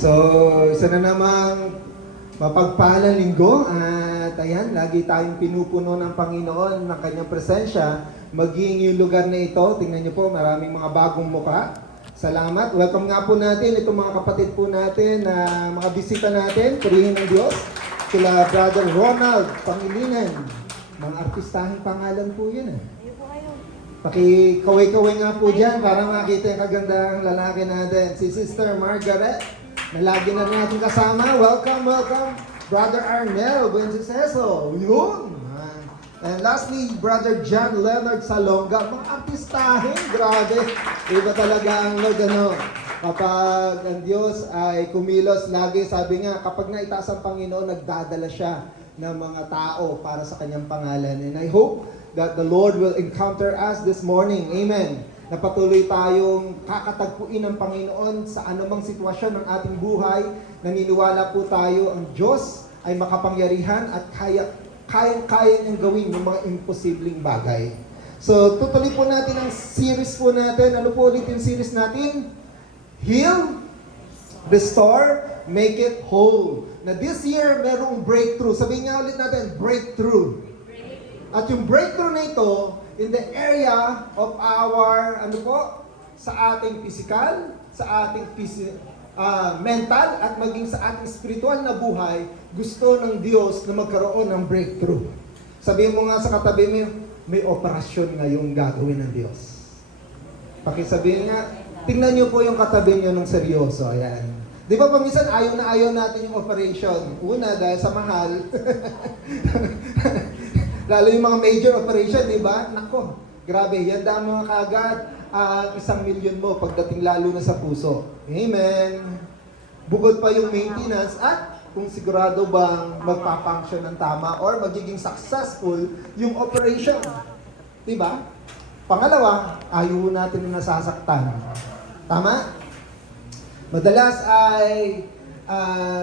So, isa na namang mapagpahalang linggo at ayan, lagi tayong pinupuno ng Panginoon ng kanyang presensya. Maging yung lugar na ito, tingnan niyo po, maraming mga bagong muka. Salamat. Welcome nga po natin itong mga kapatid po natin na mga bisita natin. Purihin ng Diyos. Sila Brother Ronald Pangilinan. Mga artistahing pangalan po yun eh. Pakikaway-kaway nga po dyan para makita yung kagandang lalaki natin. Si Sister Margaret, na lagi na natin kasama. Welcome, welcome. Brother Arnel Buenceseso. Yun. And lastly, Brother John Leonard Salonga. Mga artistahin, grabe. Iba talaga ang Lord, kapag ang Diyos ay kumilos, lagi sabi nga, kapag naitaas ang Panginoon, nagdadala siya ng mga tao para sa kanyang pangalan. And I hope that the Lord will encounter us this morning. Amen. Na patuloy tayong kakatagpuin ng Panginoon sa anumang sitwasyon ng ating buhay. Naniniwala po tayo ang Diyos ay makapangyarihan at kayang-kaya niyang gawin ng mga imposibleng bagay. So, tutuloy po natin ang series po natin. Ano po ulit yung series natin? Heal, Restore, Make it Whole. Na this year, merong breakthrough. Sabihin nga ulit natin, breakthrough. At yung breakthrough na ito, in the area of our, sa ating physical, sa ating mental, at maging sa ating spiritual na buhay, gusto ng Diyos na magkaroon ng breakthrough. Sabihin mo nga sa katabi mo, may operasyon ngayong gagawin ng Diyos. Pakisabihin nga, tingnan niyo po yung katabi niyo ng seryoso. Ayan. Di ba paminsan ayaw na ayaw natin yung operation? Una, dahil sa mahal. Lalo yung mga major operation, di ba? Nako, grabe, yan daan mga kagad 1 million mo pagdating lalo na sa puso. Amen. Bukod pa yung maintenance at kung sigurado bang magpa-function ng tama or magiging successful yung operation. Di ba? Pangalawa, ayaw natin na nasasaktan. Tama? Madalas ay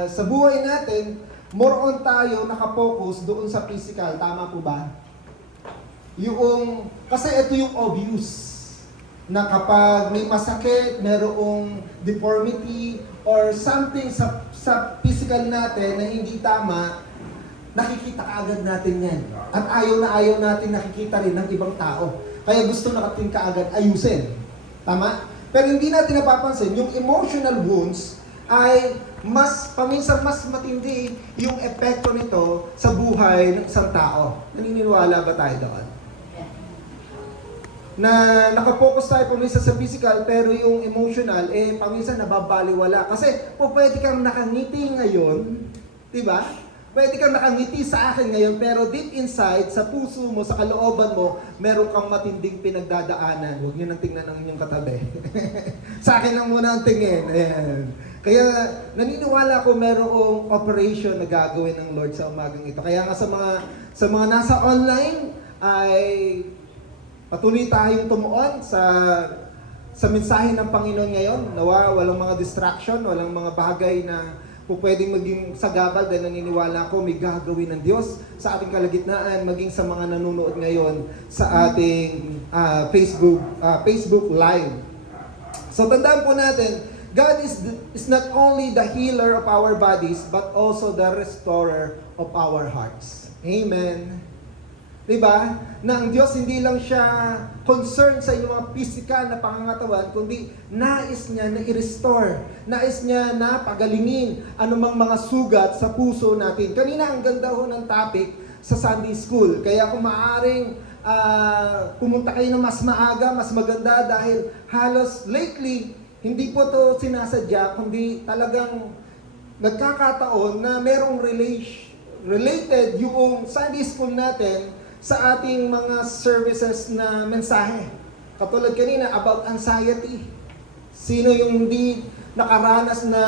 sa buhay natin, more on tayo nakapokus doon sa physical. Tama po ba? Kasi ito yung obvious na kapag may masakit, merong deformity, or something sa physical natin na hindi tama, nakikita kaagad natin yan. At ayaw natin nakikita rin ng ibang tao. Kaya gusto natin kaagad ayusin. Tama? Pero hindi natin napapansin, yung emotional wounds ay paminsan mas matindi yung epekto nito sa buhay ng isang tao. Naniniwala ba tayo doon? Na nakapokus tayo paminsan sa physical, pero yung emotional, paminsan nababaliwala. Kasi pwede kang nakangiti ngayon, di ba? Pwede kang nakangiti sa akin ngayon, pero deep inside, sa puso mo, sa kalooban mo, meron kang matinding pinagdadaanan. Huwag niyo nang tingnan ng inyong katabi. Sa akin lang muna ang tingin. Ayan. Kaya naniniwala ko merong operation na gagawin ng Lord sa umagang ito. Kaya nga sa mga nasa online ay patuloy tayong tumuon sa mensahe ng Panginoon ngayon. Nawa walang mga distraction, walang mga bagay na pwedeng maging sagabal dahil naniniwala ko may gagawin ng Diyos sa ating kalagitnaan, maging sa mga nanonood ngayon sa ating Facebook Live. So tandaan po natin, God is not only the healer of our bodies, but also the restorer of our hearts. Amen. Diba? Na ang Diyos hindi lang siya concerned sa inyong mga physical na pangangatawan, kundi nais niya na i-restore. Nais niya na pagalingin anumang mga sugat sa puso natin. Kanina ang ganda ho ng topic sa Sunday School. Kaya kung maaaring pumunta kayo na mas maaga, mas maganda dahil halos lately, hindi po to sinasadya, kundi talagang nagkakataon na merong related yung Sunday School natin sa ating mga services na mensahe. Katulad kanina, about anxiety. Sino yung hindi nakaranas na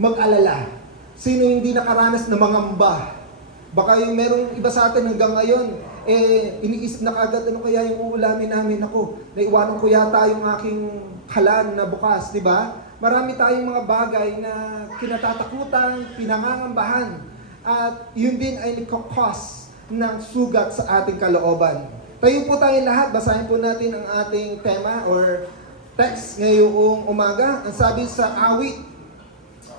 mag-alala? Sino yung hindi nakaranas na mangamba? Baka yung merong iba sa atin hanggang ngayon, iniisip na kagad, ano kaya yung uulamin namin? Ako, naiwanan ko yata yung aking halan na bukas, di ba? Marami tayong mga bagay na kinatatakutan, pinangangambahan. At yun din ay nagkakos ng sugat sa ating kalooban. Tayo po tayong lahat, basahin po natin ang ating tema or text ngayong umaga. Ang sabi sa awit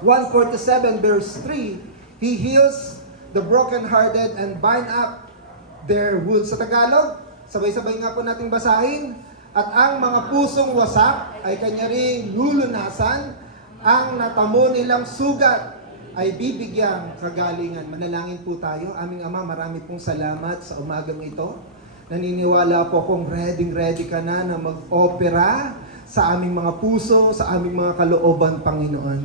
147 verse 3, He heals the brokenhearted and bind up their wounds. Sa Tagalog, sabay-sabay nga po nating basahin. At ang mga pusong wasak ay kanya rin lulunasan, ang natamo nilang sugat ay bibigyang kagalingan. Manalangin po tayo. Aming Ama, marami pong salamat sa umagang ito. Naniniwala po kung ready ka na mag-opera sa aming mga puso, sa aming mga kalooban, Panginoon.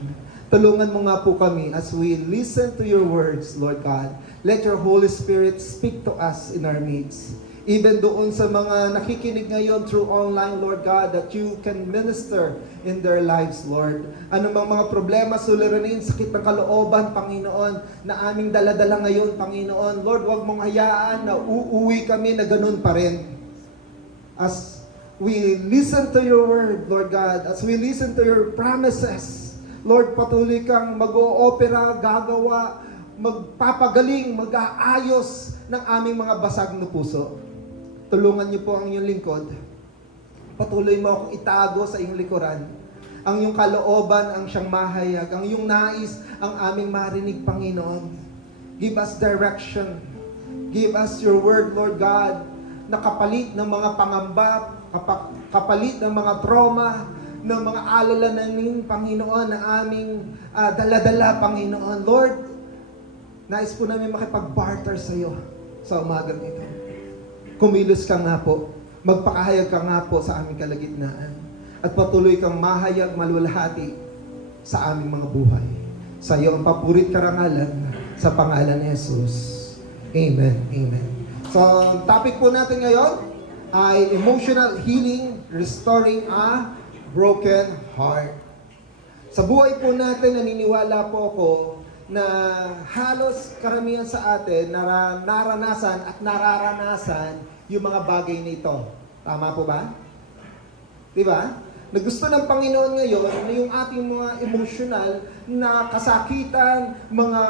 Tulungan mo nga po kami as we listen to your words, Lord God. Let your Holy Spirit speak to us in our midst. Even doon sa mga nakikinig ngayon through online, Lord God, that you can minister in their lives, Lord. Anumang mga problema, suliranin, sakit ng kalooban, Panginoon, na aming daladala ngayon, Panginoon. Lord, huwag mong hayaan na uuwi kami na ganun pa rin. As we listen to your word, Lord God, as we listen to your promises, Lord, patuloy kang mag-oopera, gagawa, magpapagaling, mag-aayos ng aming mga basag na puso. Tulungan niyo po ang iyong lingkod. Patuloy mo akong itago sa iyong likuran. Ang iyong kalooban, ang siyang mahayag, ang iyong nais, ang aming marinig, Panginoon. Give us direction. Give us your word, Lord God, na kapalit ng mga pangamba, kapalit ng mga trauma, ng mga alalahanin, Panginoon, na aming daladala, Panginoon. Lord, nais po namin makipag-barter sa iyo sa umagang ito. Kumilos ka nga po, magpakahayag ka nga po sa aming kalagitnaan, at patuloy kang mahayag, maluwalhati sa aming mga buhay. Sa iyo ang papurit karangalan, sa pangalan ni Jesus. Amen. Amen. So, topic po natin ngayon ay emotional healing, restoring a broken heart. Sa buhay po natin, naniniwala po ako na halos karamihan sa atin naranasan at nararanasan yung mga bagay na ito. Tama po ba? Diba? Na gusto ng Panginoon ngayon na yung ating mga emotional na kasakitan, mga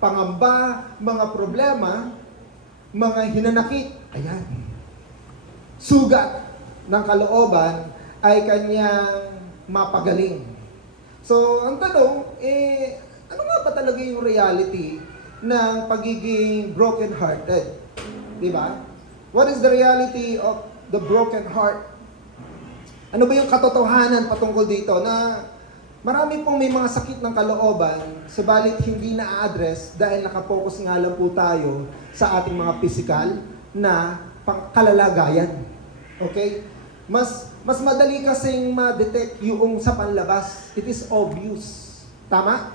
pangamba, mga problema, mga hinanakit, ayan, sugat ng kalooban, ay kanyang mapagaling. So, ang tanong, ano nga ba talaga yung reality ng pagiging broken-hearted? Diba? What is the reality of the broken heart? Ano ba yung katotohanan patungkol dito na marami pong may mga sakit ng kalooban, subalit hindi na-address dahil nakapokus nga lang po tayo sa ating mga physical na kalalagayan. Okay? Mas madali kasing ma-detect yung sa panlabas. It is obvious. Tama?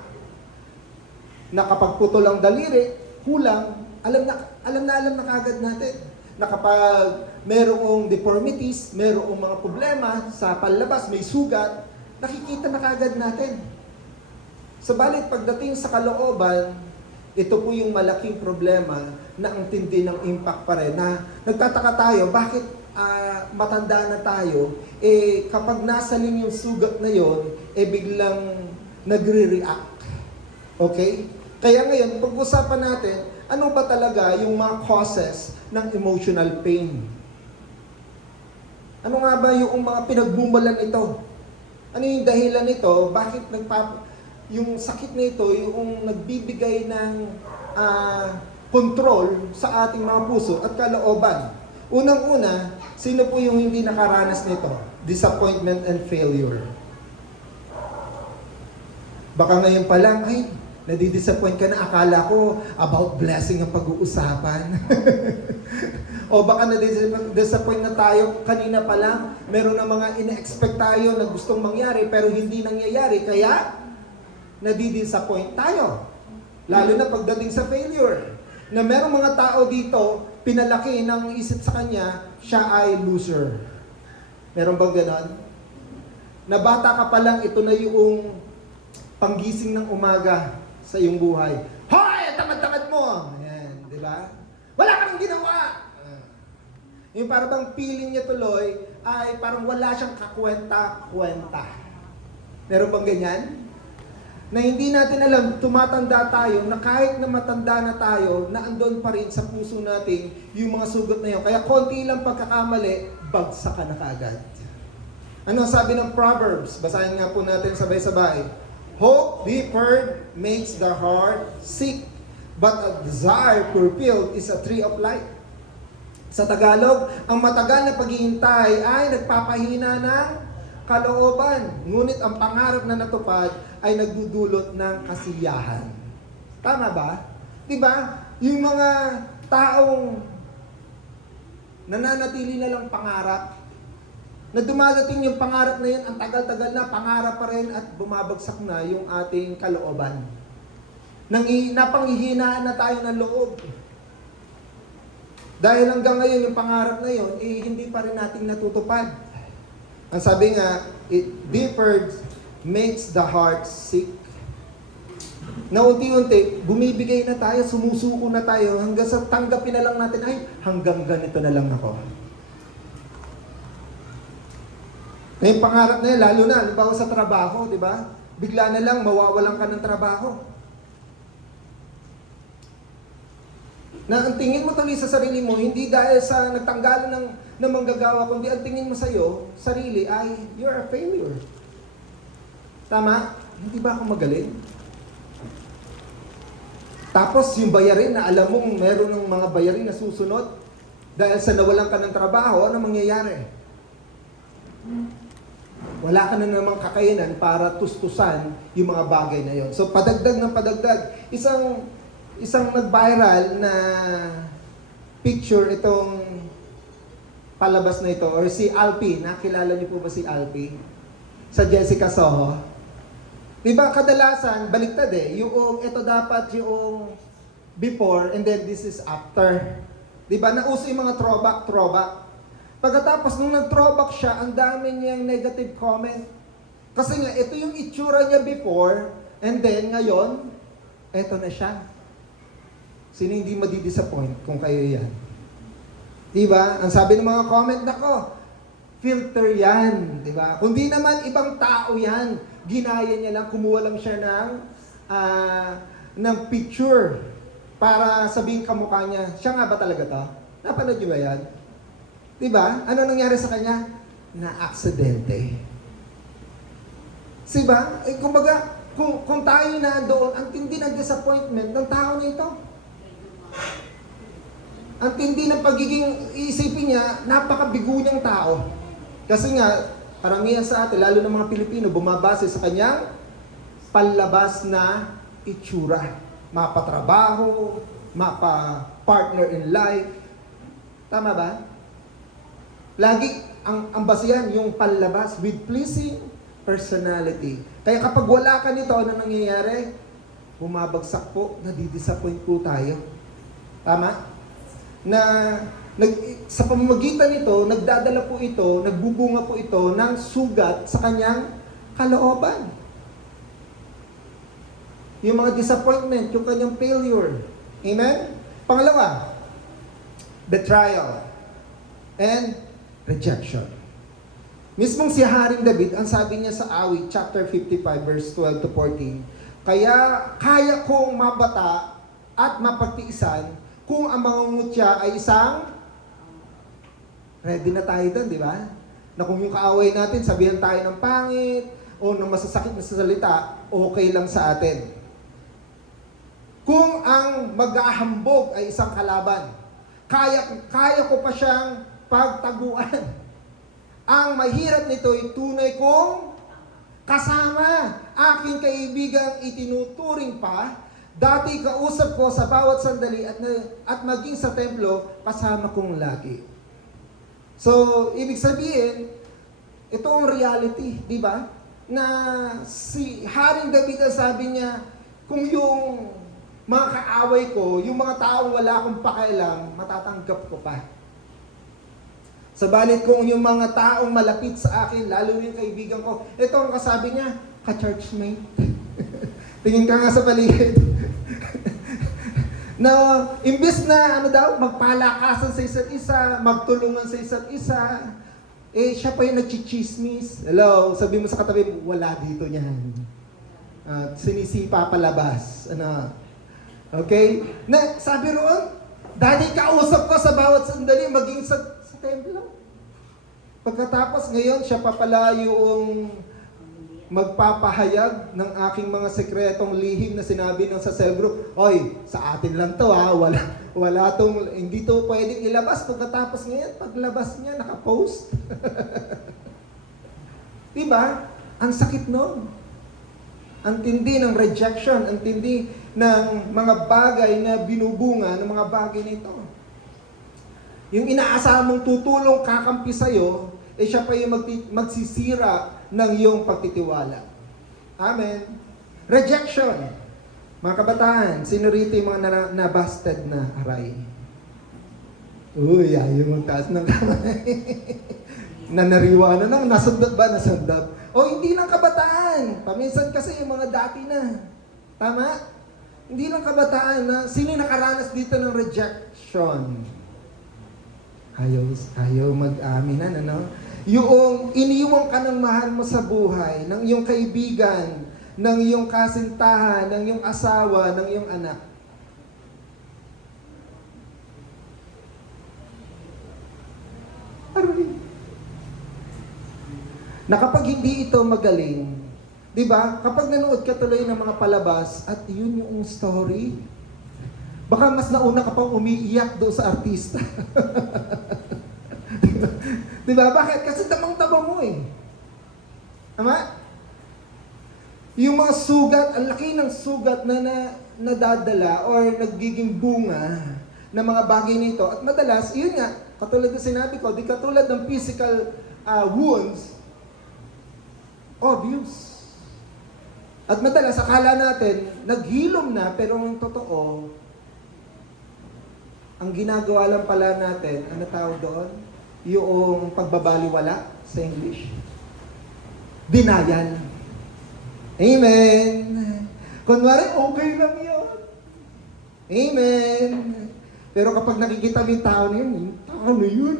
Na kapag putol ang daliri, kulang, alam na kagad natin. Na kapag merong deformities, merong mga problema sa panlabas, may sugat, nakikita na kagad natin. Sabalit pagdating sa kalooban, ito po yung malaking problema na ang tindi ng impact pa rin. Na nagtataka tayo, bakit matanda na tayo, kapag nasaling yung sugat na yon, biglang nagre-react. Okay? Kaya ngayon, pag-usapan natin, ano ba talaga yung mga causes ng emotional pain? Ano nga ba yung mga pinagmumulan ito? Ano yung dahilan nito? Bakit yung sakit na ito, yung nagbibigay ng control sa ating mga puso at kalooban? Unang-una, sino po yung hindi nakaranas nito? Disappointment and failure. Baka ngayon pa lang, ay, nadidisappoint ka na, akala ko about blessing ang pag-uusapan. O baka nadidisappoint na tayo kanina pa lang, meron na mga ina-expect tayo na gustong mangyari pero hindi nangyayari, kaya nadidisappoint tayo. Lalo na pagdating sa failure. Na merong mga tao dito, pinalaki ng isip sa kanya, siya ay loser. Meron bang ganon? Na bata ka pa lang, ito na yung panggising ng umaga sa iyong buhay. Hoy! Tamad-tamad mo! Ayan, di ba? Wala ka nang ginawa! Yung parang bang feeling niya tuloy ay parang wala siyang kakwenta-kwenta. Meron bang ganyan? Na hindi natin alam, tumatanda tayo, na kahit na matanda na tayo, na andon pa rin sa puso natin yung mga sugat na yun. Kaya konti lang pagkakamali, bagsak ka na kaagad. Ano sabi ng Proverbs? Basahin nga po natin sabay-sabay. Hope deferred makes the heart sick, but a desire fulfilled is a tree of life. Sa Tagalog, ang matagal na paghihintay ay nagpapahina ng kalooban. Ngunit ang pangarap na natupad ay nagdudulot ng kasiyahan. Tama ba? Diba? Yung mga taong nananatili na lang pangarap, na dumadating yung pangarap na yun, ang tagal-tagal na, pangarap pa rin at bumabagsak na yung ating kalooban. Napanghihinaan na tayo ng loob. Dahil hanggang ngayon, yung pangarap na yun, hindi pa rin natin natutupad. Ang sabi nga, it deferred makes the heart sick. Na unti-unti, bumibigay na tayo, sumusuko na tayo, hanggang sa tanggapin na lang natin, ay, hanggang ganito na lang ako. Na yung pangarap na yan, lalo na, halimbawa sa trabaho, di ba? Bigla na lang, mawawalan ka ng trabaho. Na ang tingin mo tuloy sa sarili mo, hindi dahil sa nagtanggalan ng manggagawa, kundi ang tingin mo sa'yo, sarili, ay, you're a failure. Tama? Hindi ba ako magaling? Tapos yung bayarin na alam mong meron ng mga bayarin na susunod, dahil sa nawalan ka ng trabaho, ano mangyayari? Wala ka na namang kakayanan para tustusan yung mga bagay na yon. So padagdag ng padagdag. Isang nag-viral na picture itong palabas na ito, or si Alpi. Nakilala niyo po ba si Alpi? Sa Jessica Soho. Diba kadalasan, baliktad yung ito dapat yung before and then this is after. Diba nauso yung mga throwback. Pagkatapos nung nag-throwback siya, ang dami niyang negative comment. Kasi nga, ito yung itsura niya before, and then ngayon, eto na siya. Sino hindi madidisappoint kung kayo yan? Diba? Ang sabi ng mga comment, nako, filter yan. Diba? Kundi naman, ibang tao yan. Ginaya niya lang, kumuha lang siya ng picture para sabihin kamukha niya. Siya nga ba talaga to? Napanood niyo ba yan? Diba? Ano nangyari sa kanya? Na-aksidente. Diba? Kumbaga, kung tayo na doon, ang tindi ng disappointment ng tao na ito. Ang tindi ng pagiging iisipin niya, napakabigo niyang tao. Kasi nga, karamihan sa atin, lalo ng mga Pilipino, bumabase sa kanyang panlabas na itsura. Mapatrabaho, mapa-partner in life. Tama ba? Lagi, ang basihan, yung panlabas with pleasing personality. Kaya kapag wala ka nito, ano nangyayari? Bumabagsak po, nadidisappoint po tayo. Tama? Sa pamamagitan nito, nagdadala po ito, nagbubunga po ito ng sugat sa kanyang kalooban. Yung mga disappointment, yung kanyang failure. Amen? Pangalawa, betrayal and rejection. Mismong si Haring David, ang sabi niya sa Awit, chapter 55, verse 12 to 14, kaya kong mabata at mapagtiisan kung ang mangungutya ay isang, ready na tayo doon, di ba? Na kung yung kaaway natin, sabihan tayo ng pangit, o ng masasakit na salita, okay lang sa atin. Kung ang mag-ahambog ay isang kalaban, kaya ko pa siyang pagtaguan. Ang mahirap nito ay tunay kong kasama. Aking kaibigang itinuturing pa, dati kausap ko sa bawat sandali at maging sa templo, kasama kong lagi. So, ibig sabihin, ito ang reality, di ba? Na si Haring David, sabi niya, kung yung mga kaaway ko, yung mga taong wala akong pakialam, matatanggap ko pa. Sabalit kung yung mga taong malapit sa akin, lalo yung kaibigan ko, ito ang kasabi niya, ka-churchmate. Tingin ka nga sa paligid. Na imbes na magpalakasan sa isa't isa, magtulungan sa isa't isa, siya pa yung nagchichismis. Hello, sabi mo sa katabi, wala dito niyan. Sinisipa palabas. Okay? Na sabi roon, dati kausap ko sa bawat sandali, maging sa templo. Pagkatapos ngayon, siya pa pala yung magpapahayag ng aking mga sekretong lihim na sinabi ng sa cell group, oy, sa atin lang to ha, wala tong, hindi to pwedeng ilabas pagkatapos ngayon, paglabas niya, nakapost. Diba? Ang sakit nun. Ang tindi ng rejection, ang tindi ng mga bagay na binubunga ng mga bagay nito. Yung inaasahan mong tutulong kakampi sa'yo, siya pa yung magsisira ng iyong pagtitiwala. Amen. Rejection. Mga kabataan, sino rito yung mga nabasted na aray? Uy, ayaw mong taas ng kamay. Nanariwa na lang, nasundat ba? Nasundat. O hindi lang kabataan. Paminsan kasi yung mga dati na. Tama? Hindi lang kabataan na. Sino nakaranas dito ng rejection? Ayaw mag-aminan, ano? Yung iniwan ka ng mahal mo sa buhay, ng iyong kaibigan, ng iyong kasintahan, ng iyong asawa, ng iyong anak. Aray. Na kapag hindi ito magaling, di ba? Kapag nanood ka tuloy ng mga palabas at yun yung story, baka mas nauna ka pang umiiyak doon sa artista. Di ba? Bakit? Kasi tamang-taba mo eh. Tama? Yung mga sugat, ang laki ng sugat na nadadala or nagiging bunga ng mga bagay nito. At madalas, yun nga, katulad na sinabi ko, di katulad ng physical wounds, obvious. At madalas, akala natin, naghilom na, pero ang totoo, ang ginagawa lang pala natin, ano tawag doon? Yung pagbabaliwala sa English. Denial. Amen. Kunwari, okay lang yun. Amen. Pero kapag nakikita mo yung tao na yun, yung tao na yun.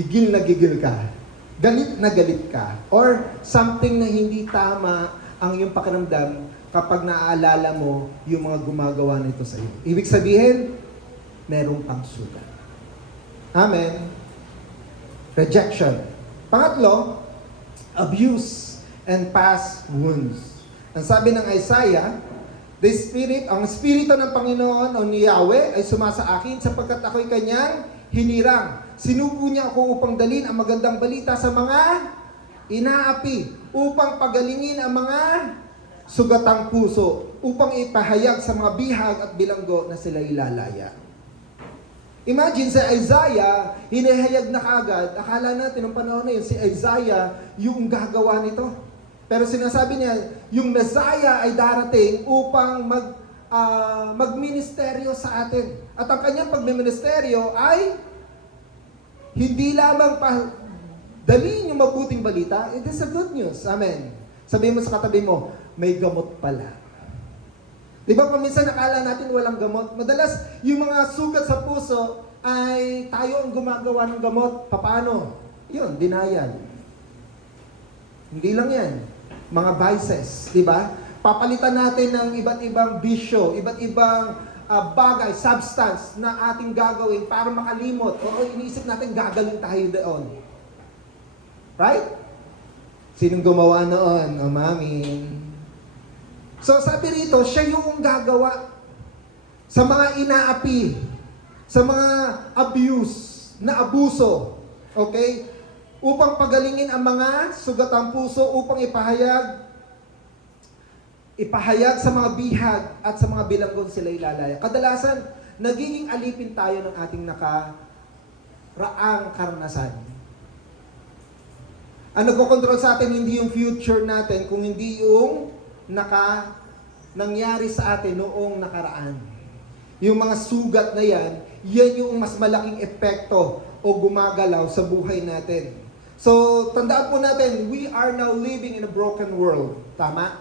Gigil na gigil ka. Galit na galit ka. Or something na hindi tama ang iyong pakiramdam kapag naaalala mo yung mga gumagawa nito sa iyo. Ibig sabihin, merong pang sugat. Amen. Rejection. Pangatlo, abuse and past wounds. Ang sabi ng Isaiah, ang Espiritu ng Panginoon o ni Yahweh ay sumasa akin sapagkat ako'y kanyang hinirang. Sinugo niya ako upang dalhin ang magandang balita sa mga inaapi, upang pagalingin ang mga sugatang puso, upang ipahayag sa mga bihag at bilanggo na sila ilalaya. Imagine si Isaiah, hinahayag na kagad, akala natin ng panahon na yun, si Isaiah yung gagawa nito. Pero sinasabi niya, yung Messiah ay darating upang magministeryo sa atin. At ang kanyang pagmiministeryo ay hindi lamang dalhin yung mabuting balita, it is a good news. Amen. Sabihin mo sa katabi mo, may gamot pala. Di ba paminsan nakala natin walang gamot? Madalas, yung mga sugat sa puso ay tayo ang gumagawa ng gamot. Paano? Yun, denial. Hindi lang yan. Mga vices, di ba? Papalitan natin ng iba't ibang bisyo, iba't ibang bagay, substance na ating gagawin para makalimot. O iniisip natin gagaling tayo doon. Right? Sinong gumawa noon? O mami. So sabi rito, siya yung gagawa sa mga inaapi, sa mga abuse, na abuso. Okay? Upang pagalingin ang mga sugatang puso, upang ipahayag sa mga bihag at sa mga bilanggon sila ilalaya. Kadalasan, nagiging alipin tayo ng ating nakaraang karanasan. Ang nagkokontrol sa atin, hindi yung future natin, kung hindi yung nangyari sa atin noong nakaraan. Yung mga sugat na yan yung mas malaking epekto o gumagalaw sa buhay natin. So, tandaan po natin, we are now living in a broken world. Tama?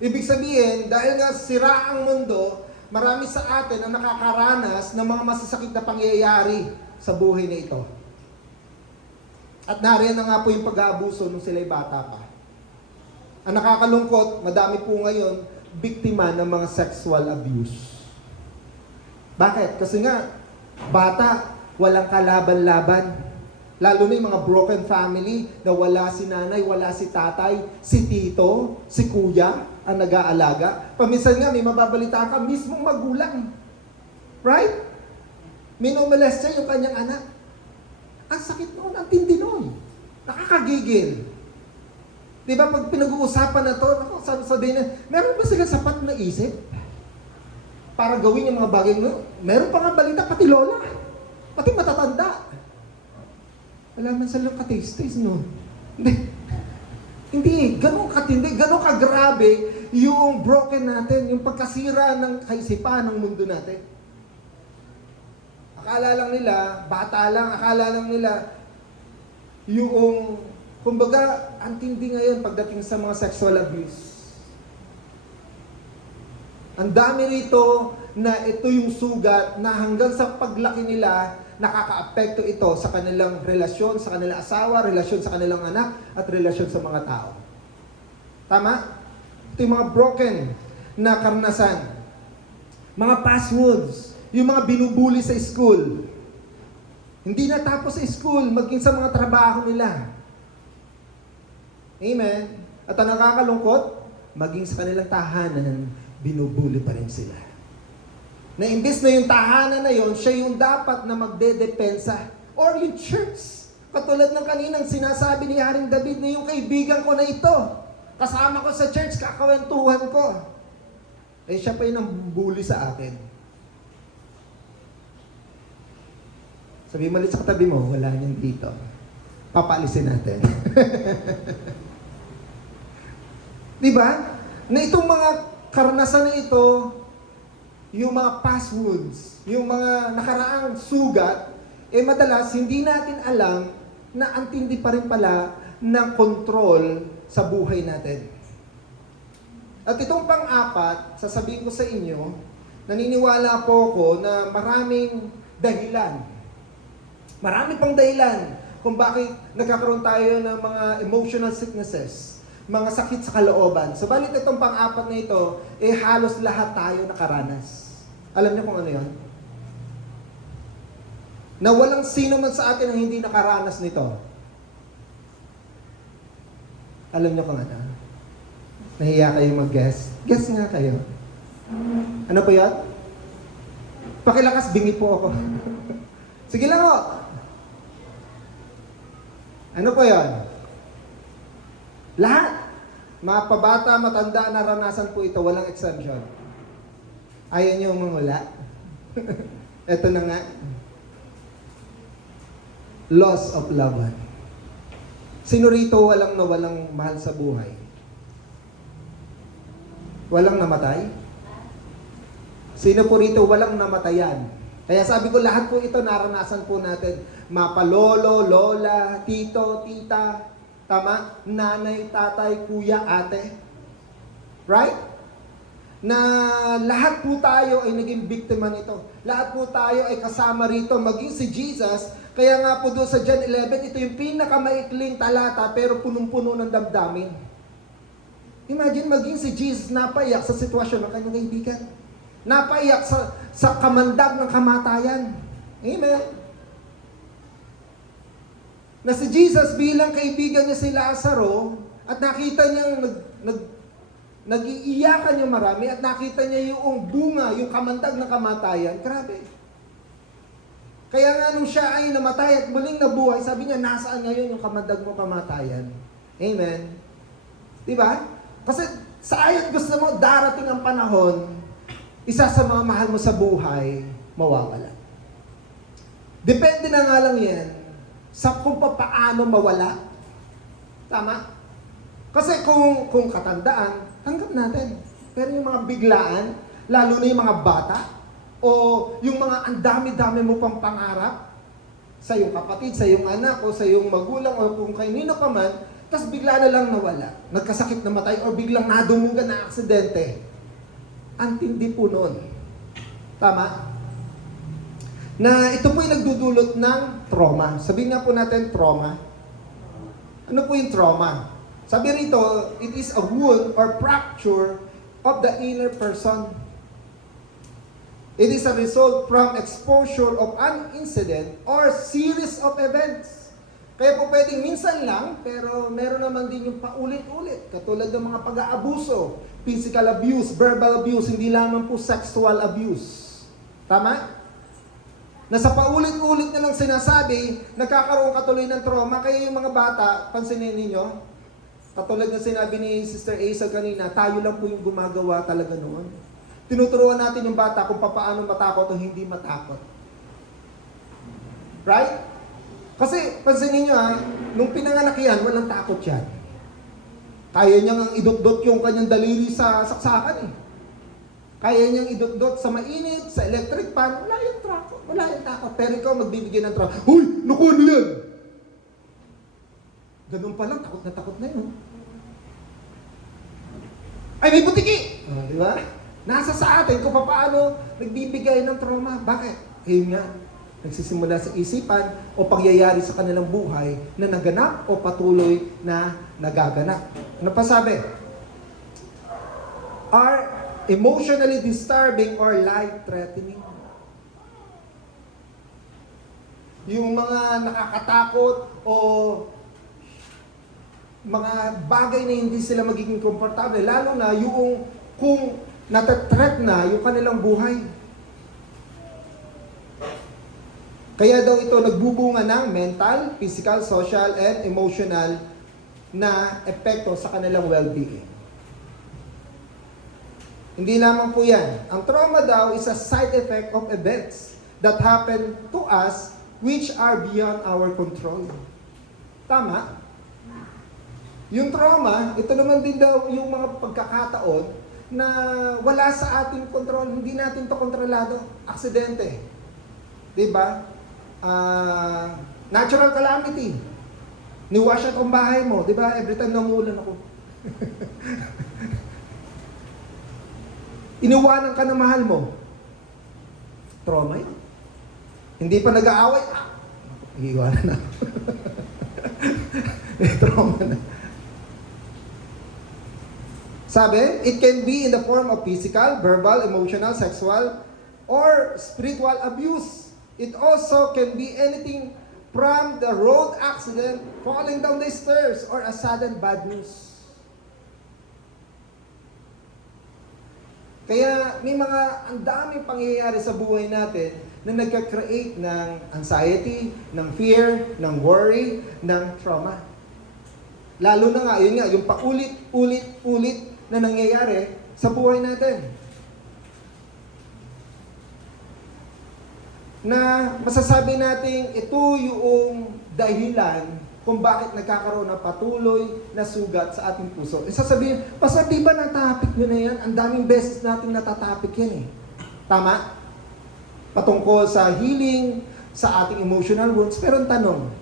Ibig sabihin, dahil nga sira ang mundo, marami sa atin ang nakakaranas ng mga masasakit na pangyayari sa buhay na ito. At nariyan na nga po yung pag-aabuso nung sila'y bata pa. Ang nakakalungkot, madami po ngayon, biktima ng mga sexual abuse. Bakit? Kasi nga, bata, walang kalaban-laban. Lalo na yung mga broken family na wala si nanay, wala si tatay, si tito, si kuya ang nag-aalaga. Paminsan nga may mababalita ka, mismong magulang. Right? Minumolest siya yung kanyang anak. Ang sakit noon, ang tindi noon. Nakakagigil. Di ba pag pinag-uusapan na to, sabihin na, meron ba sila sapat na isip para gawin yung mga bagay mo? Meron pa nga balita, pati lola. Pati matatanda. Wala man silang kataste, no? Hindi, ganun katindi, ganun kagrabe yung broken natin, yung pagkasira ng kaisipan ng mundo natin. Akala lang nila, bata lang, akala lang nila, yung, kumbaga, ang tindi ngayon pagdating sa mga sexual abuse. Ang dami rito na ito yung sugat na hanggang sa paglaki nila, nakaka-apekto ito sa kanilang relasyon, sa kanilang asawa, relasyon sa kanilang anak, at relasyon sa mga tao. Tama? Ito yung mga broken na karanasan. Mga past wounds, yung mga binubuli sa school. Hindi natapos sa school, maging sa mga trabaho nila. Amen? At ang nakakalungkot, maging sa kanilang tahanan, binubuli pa rin sila. Na imbes na yung tahanan na yon, siya yung dapat na magdedepensa. Or yung church. Katulad ng kaninang sinasabi ni Haring David na yung kaibigan ko na ito. Kasama ko sa church, kakawentuhan ko. Eh siya pa yung nambuli sa akin. Sabi mo sa katabi mo, wala niyan dito. Papalisin natin. Diba? Na itong mga karanasan na ito, yung mga past wounds, yung mga nakaraang sugat, eh madalas hindi natin alam na ang tindi pa rin pala ng control sa buhay natin. At itong pang-apat, sasabihin ko sa inyo, naniniwala po ako na maraming dahilan. Marami pang dahilan kung bakit nagkakaroon tayo ng mga emotional sicknesses, mga sakit sa kalooban. Subalit itong pang-apat na ito, eh halos lahat tayo nakaranas. Alam niyo kung ano yun? Na walang sino man sa atin ang hindi nakaranas nito. Alam niyo kung ano? Nahiya kayo mag-guess? Guess nga kayo. Ano po yan? Pakilakas, bingi po ako. Sige lang o. Ano po yan? Lahat. Mga pabata, matanda, naranasan po ito. Walang exemption. Ayaw niyo mangula? Ito na nga. Loss of loved one. Sino rito walang nawalang mahal sa buhay? Walang namatay? Sino po rito walang namatayan? Kaya sabi ko lahat po ito naranasan po natin. Mapalolo, lola, tito, tita, tama? Nanay, tatay, kuya, ate. Right? Na lahat po tayo ay naging biktima nito. Lahat po tayo ay kasama rito, maging si Jesus. Kaya nga po doon sa John 11, ito yung pinakamaikling talata pero punong-puno ng damdamin. Imagine maging si Jesus napaiyak sa sitwasyon ng kanyang kaibigan. Napaiyak sa kamandag ng kamatayan. Amen. Na si Jesus bilang kaibigan niya si Lazaro at nakita niyang nag-iiyakan yung marami at nakita niya yung bunga, yung kamandag ng kamatayan. Grabe. Kaya nga nung siya ay namatay at muling nabuhay, sabi niya, nasaan ngayon yung kamandag mo kamatayan? Amen. Diba? Kasi sa ayat gusto mo, darating ang panahon, isa sa mga mahal mo sa buhay, mawawala. Depende na nga lang yan sa kung paano mawala. Tama? Kasi kung katandaan, tanggap natin. Pero yung mga biglaan, lalo na yung mga bata, o yung mga ang dami-dami mo pang pangarap, sa iyong kapatid, sa iyong anak, o sa iyong magulang, o kung kanino pa man, tas bigla na lang nawala. Nagkasakit na matay, o biglang nadumugan na aksidente. Ang tindi po nun. Tama? Na ito po yung nagdudulot ng trauma. Sabihin nga po natin, trauma. Ano po yung trauma? Sabi rito, it is a wound or fracture of the inner person. It is a result from exposure of an incident or series of events. Kaya po pwedeng minsan lang, pero meron naman din yung paulit-ulit. Katulad ng mga pag-aabuso, physical abuse, verbal abuse, hindi lamang po sexual abuse. Tama? Na sa paulit-ulit na lang sinasabi, nagkakaroon katuloy ng trauma. Kaya yung mga bata, pansinin ninyo, katulad ng sinabi ni Sister Asa kanina, tayo lang po yung gumagawa talaga noon. Tinuturuan natin yung bata kung paano matakot o hindi matakot. Right? Kasi, pansinin nyo nung pinanganak yan, walang takot yan. Kaya niyang idot-dot yung kanyang daliri sa saksakan eh. Kaya niyang idot-dot sa mainit, sa electric fan, wala yung takot. Wala yung takot. Pero ikaw magbibigay ng trauma, huy, naku, ano yan? Ganun pa lang, takot na yun. Ay, may butiki! Di ba? Nasa sa atin kung paano nagbibigay ng trauma. Bakit? Ayun nga, nagsisimula sa isipan o pangyayari sa kanilang buhay na naganap o patuloy na nagaganap. Ano pa sabi? Are emotionally disturbing or life-threatening. Yung mga nakakatakot o mga bagay na hindi sila magiging komportable, lalo na yung kung natathreat na yung kanilang buhay. Kaya daw ito nagbubunga ng mental, physical, social, and emotional na epekto sa kanilang well-being. Hindi lamang po yan. Ang trauma daw is a side effect of events that happen to us which are beyond our control. Tama? Yung trauma, ito naman din daw yung mga pagkakataon na wala sa ating control, hindi natin to kontrolado. Aksidente. Diba? Natural calamity. Niwash out ang bahay mo, di ba? Every time namuulan ako. Iniwanan ka ng mahal mo. Trauma yun. Hindi pa nag-aaway. Iiwanan na. Trauma na. Sabi, it can be in the form of physical, verbal, emotional, sexual, or spiritual abuse. It also can be anything from the road accident, falling down the stairs, or a sudden bad news. Kaya may ang daming pangyayari sa buhay natin na nagka-create ng anxiety, ng fear, ng worry, ng trauma. Lalo na nga, yun nga, yung paulit-ulit na nangyayari sa buhay natin. Na masasabi natin ito yung dahilan kung bakit nagkakaroon ng patuloy na sugat sa ating puso. Sasabihin, Pastor, di ba natapik nyo na yan? Ang daming beses natin natatapik yan eh. Tama? Patungkol sa healing, sa ating emotional wounds. Pero ang tanong,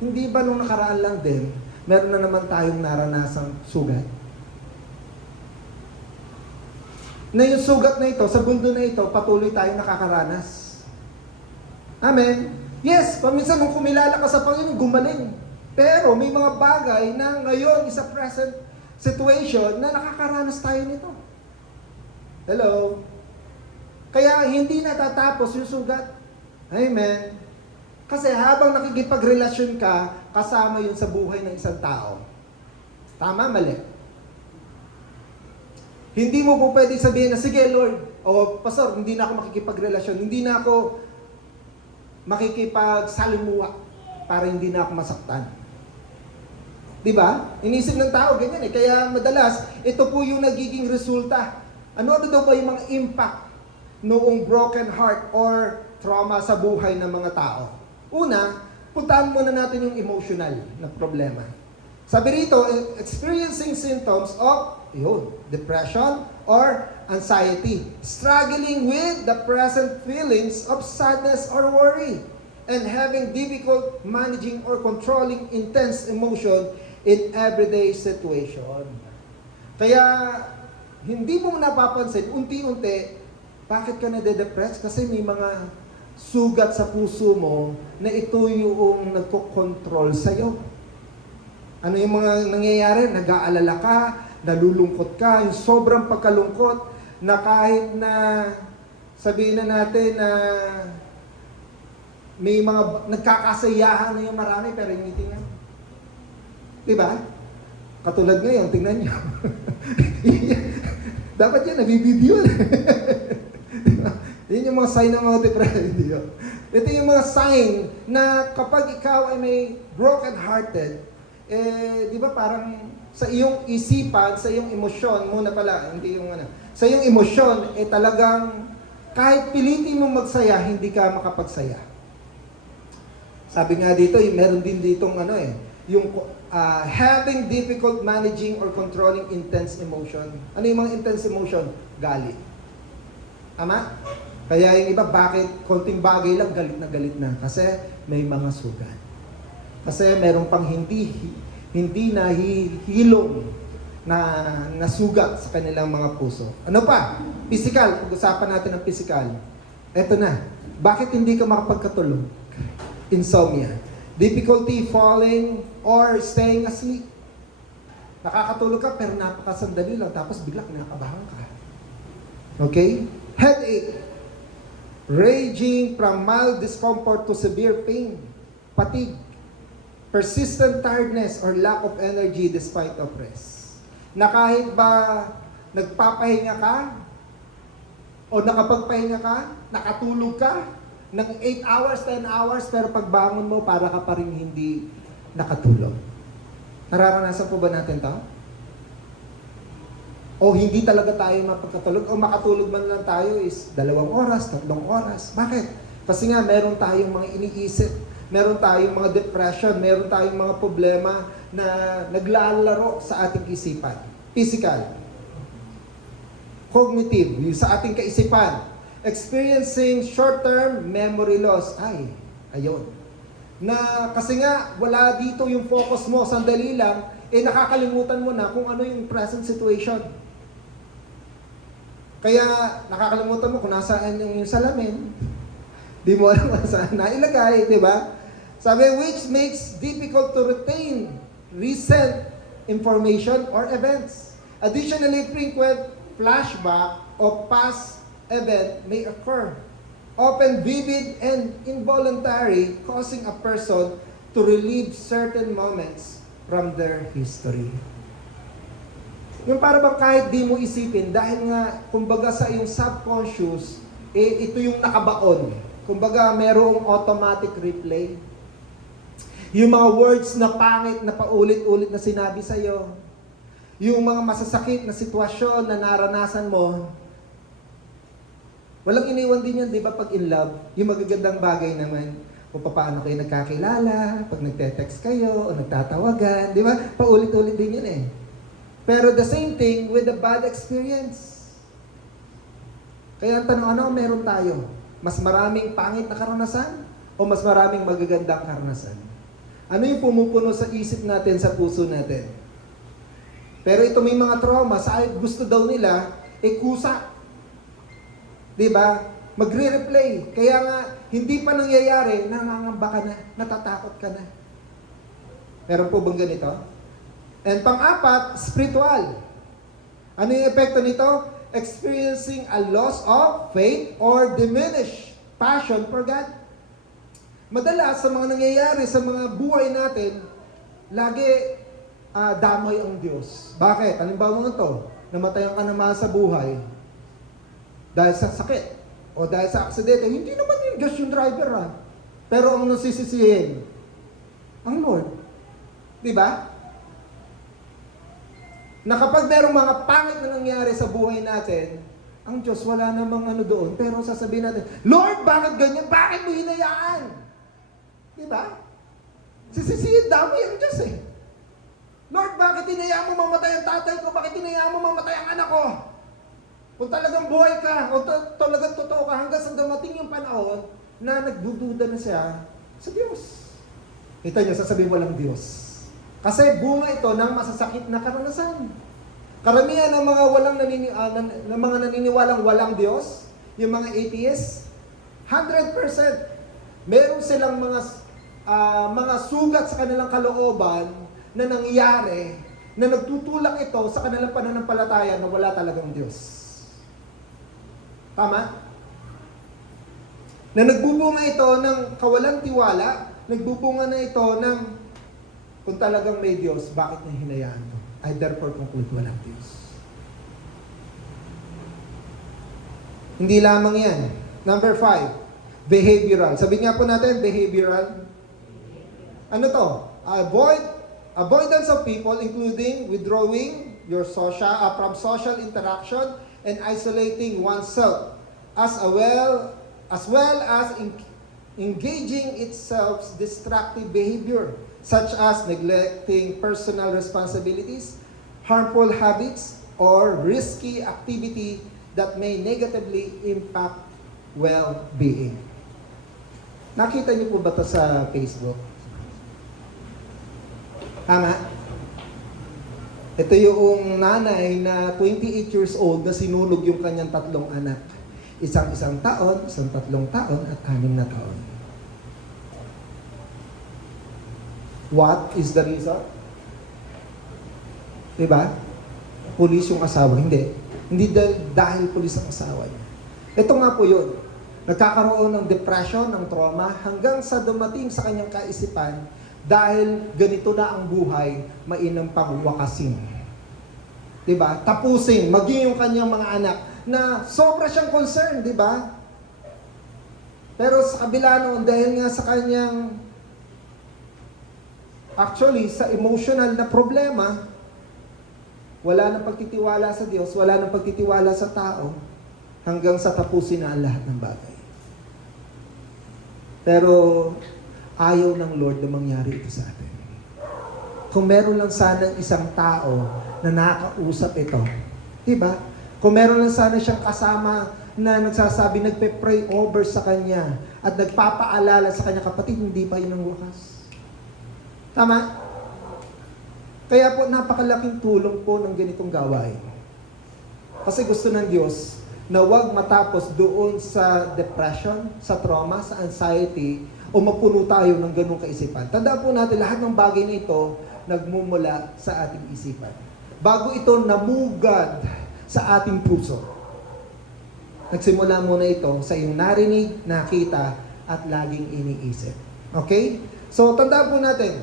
hindi ba nung nakaraan lang din, meron na naman tayong naranasang sugat? Na yung sugat na ito, sa mundo na ito, patuloy tayong nakakaranas. Amen. Yes, paminsan nung kumilala ka sa Panginoon, gumaling. Pero may mga bagay na ngayon is a present situation na nakakaranas tayo nito. Hello? Kaya hindi natatapos yung sugat. Amen. Kasi habang nakikipagrelasyon ka, kasama yun sa buhay ng isang tao. Tama, mali? Hindi mo po pwede sabihin na, sige Lord, o Pastor, hindi na ako makikipagrelasyon, hindi na ako makikipagsalimuha para hindi na ako masaktan. Diba? Inisip ng tao ganyan eh. Kaya madalas, ito po yung nagiging resulta. Ano daw ba yung mga impact noong broken heart or trauma sa buhay ng mga tao? Una, puntahan muna natin yung emotional na problema. Sabi rito, experiencing symptoms of depression or anxiety, struggling with the present feelings of sadness or worry, and having difficult managing or controlling intense emotion in everyday situation. Kaya, hindi mo napapansin, unti-unti, bakit ka nade-depress? Kasi may mga sugat sa puso mo na ito yung nagko-control sa'yo. Ano yung mga nangyayari? Nag-aalala ka, nalulungkot ka, yung sobrang pagkalungkot, na kahit na sabihin na natin na may mga nagkakasayahan na yung marami pero yung ngiti nga. Diba? Katulad ngayon, tingnan nyo. Dapat yan, nabibideo. Diba? Yun yung mga sign ng mga depressed. Ito yung mga sign na kapag ikaw ay may broken-hearted, di ba parang sa iyong isipan, sa iyong emosyon, muna pala, hindi yung sa iyong emosyon, talagang kahit pilitin mo magsaya, hindi ka makapagsaya. Sabi nga dito, meron din ditong yung having difficult managing or controlling intense emotion. Ano yung mga intense emotion? Galit. Tama? Kaya yung iba, bakit konting bagay lang, galit na. Kasi may mga sugat. Kasi meron pang hindi na hilong na nasugat sa kanilang mga puso. Ano pa? Physical. Pag-usapan natin ang physical. Eto na. Bakit hindi ka makapagkatulog? Insomnia. Difficulty falling or staying asleep. Nakakatulog ka pero napakasandali lang tapos bigla kinakabahan ka. Okay? Headache. Raging from mild discomfort to severe pain. Fatigue. Persistent tiredness or lack of energy despite of rest. Na kahit ba nagpapahinga ka o nakapagpahinga ka, nakatulog ka ng 8 hours, 10 hours, pero pagbangon mo, para ka pa rin hindi nakatulog. Nararanasan po ba natin to? O hindi talaga tayo mapagkatulog? O makatulog man lang tayo is 2 oras, 3 oras. Bakit? Kasi nga meron tayong mga iniisip, meron tayong mga depression, meron tayong mga problema na naglalaro sa ating isipan. Physical. Cognitive, yung sa ating kaisipan. Experiencing short-term memory loss. Ayun. Na kasi nga, wala dito yung focus mo, sandali lang, nakakalimutan mo na kung ano yung present situation. Kaya, nakakalimutan mo kung nasaan yung salamin. Di mo alam kung saan nailagay, di ba? Sabi, which makes difficult to retain recent information or events. Additionally, frequent flashback of past event may occur, often vivid and involuntary, causing a person to relive certain moments from their history. Yung para bang kahit di mo isipin, dahil nga, kumbaga sa iyong subconscious, ito yung nakabaon. Kumbaga, merong automatic replay. Yung mga words na pangit na paulit-ulit na sinabi sa'yo, yung mga masasakit na sitwasyon na naranasan mo, walang iniwan din yan, di ba, pag in love? Yung magagandang bagay naman, kung paano kayo nagkakilala, pag nagte-text kayo, o nagtatawagan, di ba? Paulit-ulit din yun Pero the same thing with the bad experience. Kaya ang tanong, ano meron tayo? Mas maraming pangit na karanasan, o mas maraming magagandang karanasan? Ano yung pumupuno sa isip natin, sa puso natin? Pero ito may mga trauma, gusto daw nila, kusa. Diba? Magre-replay. Kaya nga, hindi pa nangyayari, nangangamba ka na, natatakot ka na. Meron po bang ganito? And pang-apat, spiritual. Ano yung epekto nito? Experiencing a loss of faith or diminished passion for God. Madalas, sa mga nangyayari sa mga buhay natin, lagi damay ang Diyos. Bakit? Halimbawa mo ito, namatayan ka naman sa buhay, dahil sa sakit o dahil sa aksidente, hindi naman yung Diyos yung driver Pero ang nasisisihin, ang Lord. Di ba? Na kapag merong mga pangit na nangyari sa buhay natin, ang Diyos wala namang doon, pero sasabihin natin, Lord, bakit ganyan? Bakit mo hinayaan? Di ba? Sisisihin dami ang Diyos Lord, bakit hinayaan mo mamatay ang tatay ko? Bakit hinayaan mo mamatay ang anak ko? Kung talagang buhay ka, o talagang totoo ka, hanggang sa dumating yung panahon na nagdududa na siya sa Diyos. Kita nyo, sasabihin mo lang Diyos. Kasi bunga ito ng masasakit na karanasan. Karamihan ng mga naniniwalang walang Diyos, yung mga atheists, 100%. Meron silang mga sugat sa kanilang kalooban na nangyari, na nagtutulak ito sa kanilang pananampalataya na wala talagang Diyos. Tama? Na nagbubunga ito ng kawalang tiwala, nagbubunga na ito ng kung talagang may Diyos, bakit niya hinayaan to? I therefore conclude walang Diyos. Hindi lamang yan. Number 5, behavioral. Sabi nga po natin, behavioral. Ano to? Avoidance of people, including withdrawing from social interaction and isolating oneself, as well as engaging in self-destructive behavior, such as neglecting personal responsibilities, harmful habits, or risky activity that may negatively impact well-being. Nakita niyo po ba ito sa Facebook? Tama? Ito yung nanay na 28 years old na sinunog yung kanyang 3 anak. Isang taon, 3 taon, at 6 na taon. What is the reason? Diba? Pulis yung asawa. Hindi. Hindi dahil pulis ang asawa niya. Ito nga po yun. Nagkakaroon ng depression, ng trauma, hanggang sa dumating sa kanyang kaisipan, dahil ganito na ang buhay, mainam pang wakasin. Diba? Tapusin, maging yung kanyang mga anak, na sobra siyang concern, diba? Pero sa kabila noon, dahil nga sa kanyang, actually, sa emotional na problema, wala nang pagtitiwala sa Diyos, wala nang pagtitiwala sa tao, hanggang sa tapusin na ang lahat ng bagay. Pero, ayaw ng Lord na mangyari ito sa atin. Kung meron lang sana isang tao na nakakausap ito, diba? Kung meron lang sana siyang kasama na nagsasabi, nagpe-pray over sa kanya at nagpapaalala sa kanya, kapatid, hindi pa yun ang wakas. Tama? Kaya po, napakalaking tulong po ng ganitong gawain. Kasi gusto ng Diyos na huwag matapos doon sa depression, sa trauma, sa anxiety, o mapuno tayo ng ganung kaisipan. Tandaan po natin, lahat ng bagay na ito nagmumula sa ating isipan. Bago ito namugad sa ating puso. Nagsimula muna ito sa iyong narinig, nakita, at laging iniisip. Okay? So, tandaan po natin,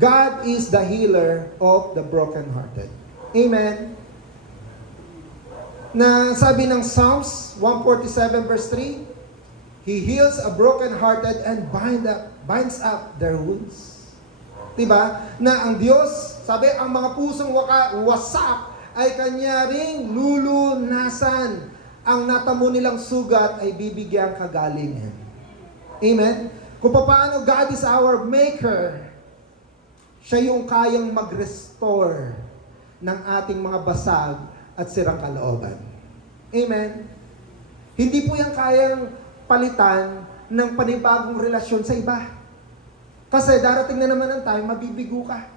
God is the healer of the brokenhearted. Amen? Na sabi ng Psalms 147 verse 3, He heals a brokenhearted and binds up their wounds. Diba? Na ang Diyos, sabi, ang mga pusong wasak ay Kanya ring lulunasan. Ang natamo nilang sugat ay bibigyang kagalingan. Amen? Kung paano God is our maker, siya yung kayang mag-restore ng ating mga basag at sirang kalooban. Amen? Hindi po yan kayang palitan ng panibagong relasyon sa iba. Kasi darating na naman ang time, mabibigo ka.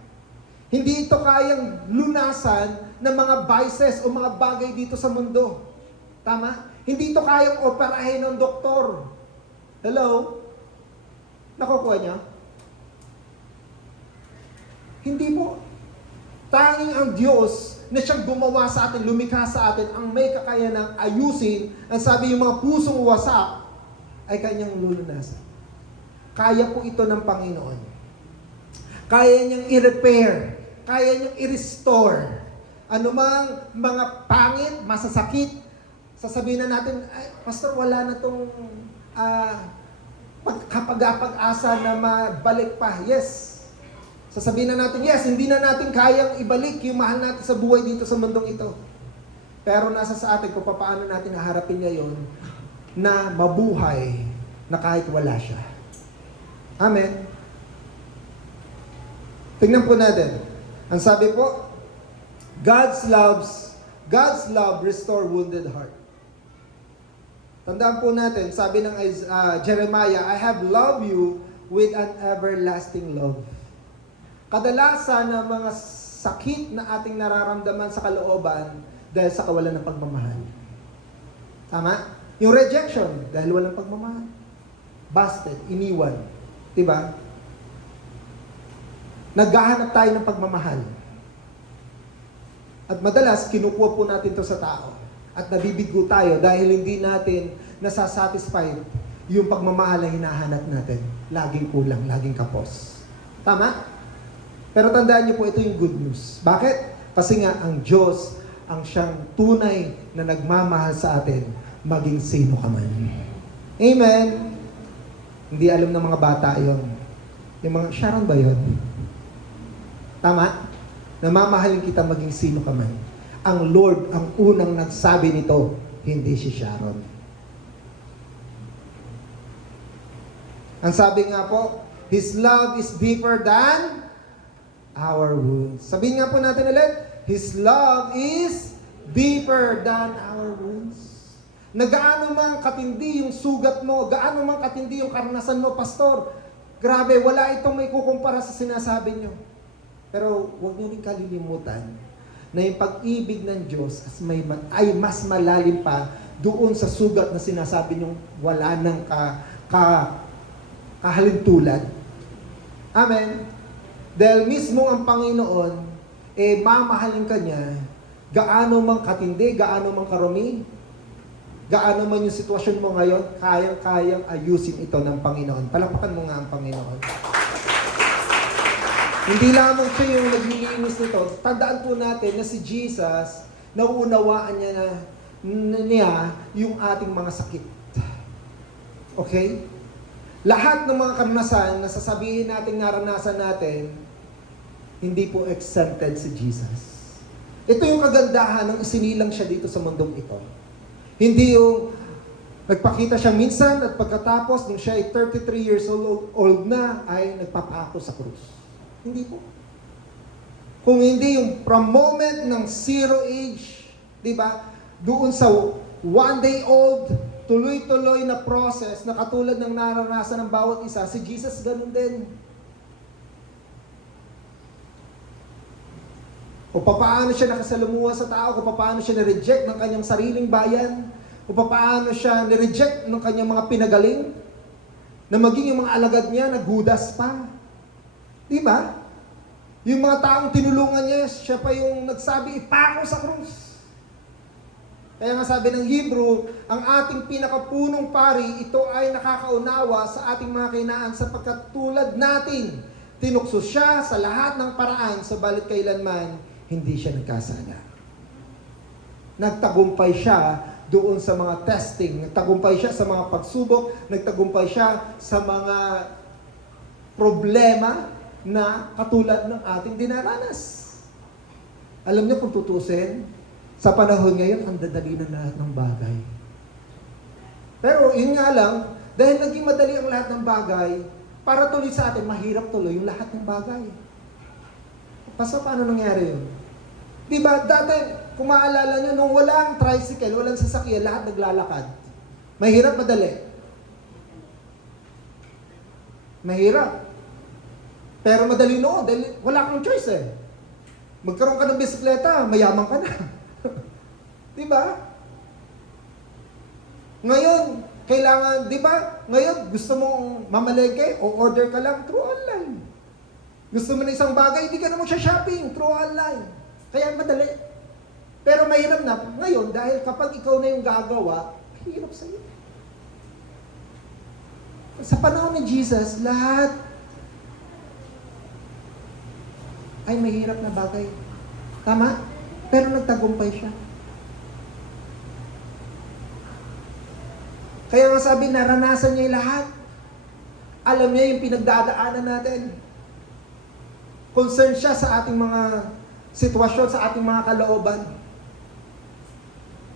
Hindi ito kayang lunasan ng mga vices o mga bagay dito sa mundo. Tama? Hindi ito kayang operahin ng doktor. Hello? Nakukuha niya? Hindi po. Tanging ang Diyos na siyang gumawa sa atin, lumikha sa atin, ang may kakayanang ayusin, ang sabi yung mga pusong wasak, ay Kanyang lulunasan. Kaya po ito ng Panginoon. Kaya niyang i-repair. Kaya niyang i-restore. Anumang mga pangit, masasakit, sasabihin na natin, ay, Pastor, wala na itong kapag-asa na mabalik pa. Yes. Sasabihin na natin, yes, hindi na natin kayang ibalik yung mahal natin sa buhay dito sa mundong ito. Pero nasa sa atin kung paano natin haharapin ngayon na mabuhay na kahit wala siya. Amen. Tingnan po natin. Ang sabi po, God's love restore wounded heart. Tandaan po natin, sabi ng Jeremiah, I have loved you with an everlasting love. Kadalasan ng mga sakit na ating nararamdaman sa kalooban dahil sa kawalan ng pagmamahal. Tama? Yung rejection, dahil walang pagmamahal. Busted, iniwan. Diba? Naghahanap tayo ng pagmamahal. At madalas, kinukuha po natin to sa tao. At nabibigo tayo dahil hindi natin nasasatisfy yung pagmamahal na hinahanap natin, laging kulang, laging kapos. Tama? Pero tandaan niyo po, ito yung good news. Bakit? Kasi nga, ang Diyos, ang siyang tunay na nagmamahal sa atin, maging sino ka man. Amen? Hindi alam ng mga bata yon. Yung mga, Sharon ba yun? Tama? Namamahalin kita maging sino ka man. Ang Lord, ang unang nagsabi nito, hindi si Sharon. Ang sabi nga po, His love is deeper than our wounds. Sabihin nga po natin ulit, His love is deeper than our wounds. Na gaano man katindi yung sugat mo, gaano man katindi yung karanasan mo, pastor, grabe, wala itong may kukumpara sa sinasabi nyo. Pero huwag nyo rin kalilimutan na yung pag-ibig ng Diyos ay mas malalim pa doon sa sugat na sinasabi nyo wala nang kahalintulad. Amen. Dahil mismo ang Panginoon, mamahalin ka niya, gaano mang katindi, gaano mang karumi, gaano man yung sitwasyon mo ngayon, kayang ayusin ito ng Panginoon. Palakpakan mo nga ang Panginoon. Hindi lamang siya yung naglilinis nito. Tandaan po natin na si Jesus, nauunawaan niya yung ating mga sakit. Okay? Lahat ng mga karanasan na sasabihin natin naranasan natin, hindi po exempted si Jesus. Ito yung kagandahan ng isinilang siya dito sa mundong ito. Hindi yung nagpakita siya minsan at pagkatapos nung siya ay 33 years old na ay nagpapako sa krus. Hindi po. Kung hindi yung from moment ng 0 age, di ba? Doon sa 1 day old, tuloy-tuloy na process na katulad ng naranasan ng bawat isa, si Jesus ganun din. O papaano siya nakasalamuha sa tao, o papaano siya na-reject ng kanyang sariling bayan, o papaano siya na-reject ng kanyang mga pinagaling, na maging yung mga alagad niya, naghudas pa. Di ba? Yung mga taong tinulungan niya, siya pa yung nagsabi, ipako sa krus. Kaya nga sabi ng Hebrew, ang ating pinakapunong pari, ito ay nakakaunawa sa ating mga kahinaan sapagkat tulad natin, tinukso siya sa lahat ng paraan, sabalit kailanman, hindi siya nagkasala. Nagtagumpay siya doon sa mga testing, nagtagumpay siya sa mga pagsubok, nagtagumpay siya sa mga problema na katulad ng ating dinaranas. Alam niyo kung tutusin, sa panahon ngayon, ang dadali na lahat ng bagay. Pero yun nga lang, dahil naging madali ang lahat ng bagay, para tuloy sa atin, mahirap tuloy yung lahat ng bagay. Paano nangyari yun? Diba, dati, kung maalala nyo, nung walang tricycle, walang sasakyan, lahat naglalakad. Mahirap, madali. Mahirap. Pero madali noon, dahil wala kang choice eh. Magkaroon ka ng bisikleta, mayaman ka na. Diba? Ngayon, kailangan, diba? Ngayon, gusto mong mamalengke o order ka lang through online. Gusto mo na isang bagay, hindi ka na mo siya shopping through online. Kaya madali. Pero mahirap na ngayon dahil kapag ikaw na yung gagawa, hirap sa iyo. Sa panahon ni Jesus, lahat ay mahirap na bagay. Tama? Pero nagtagumpay siya. Kaya nga sabi, naranasan niya yung lahat. Alam niya yung pinagdadaanan natin. Concerned siya sa ating mga sitwasyon, sa ating mga kalooban.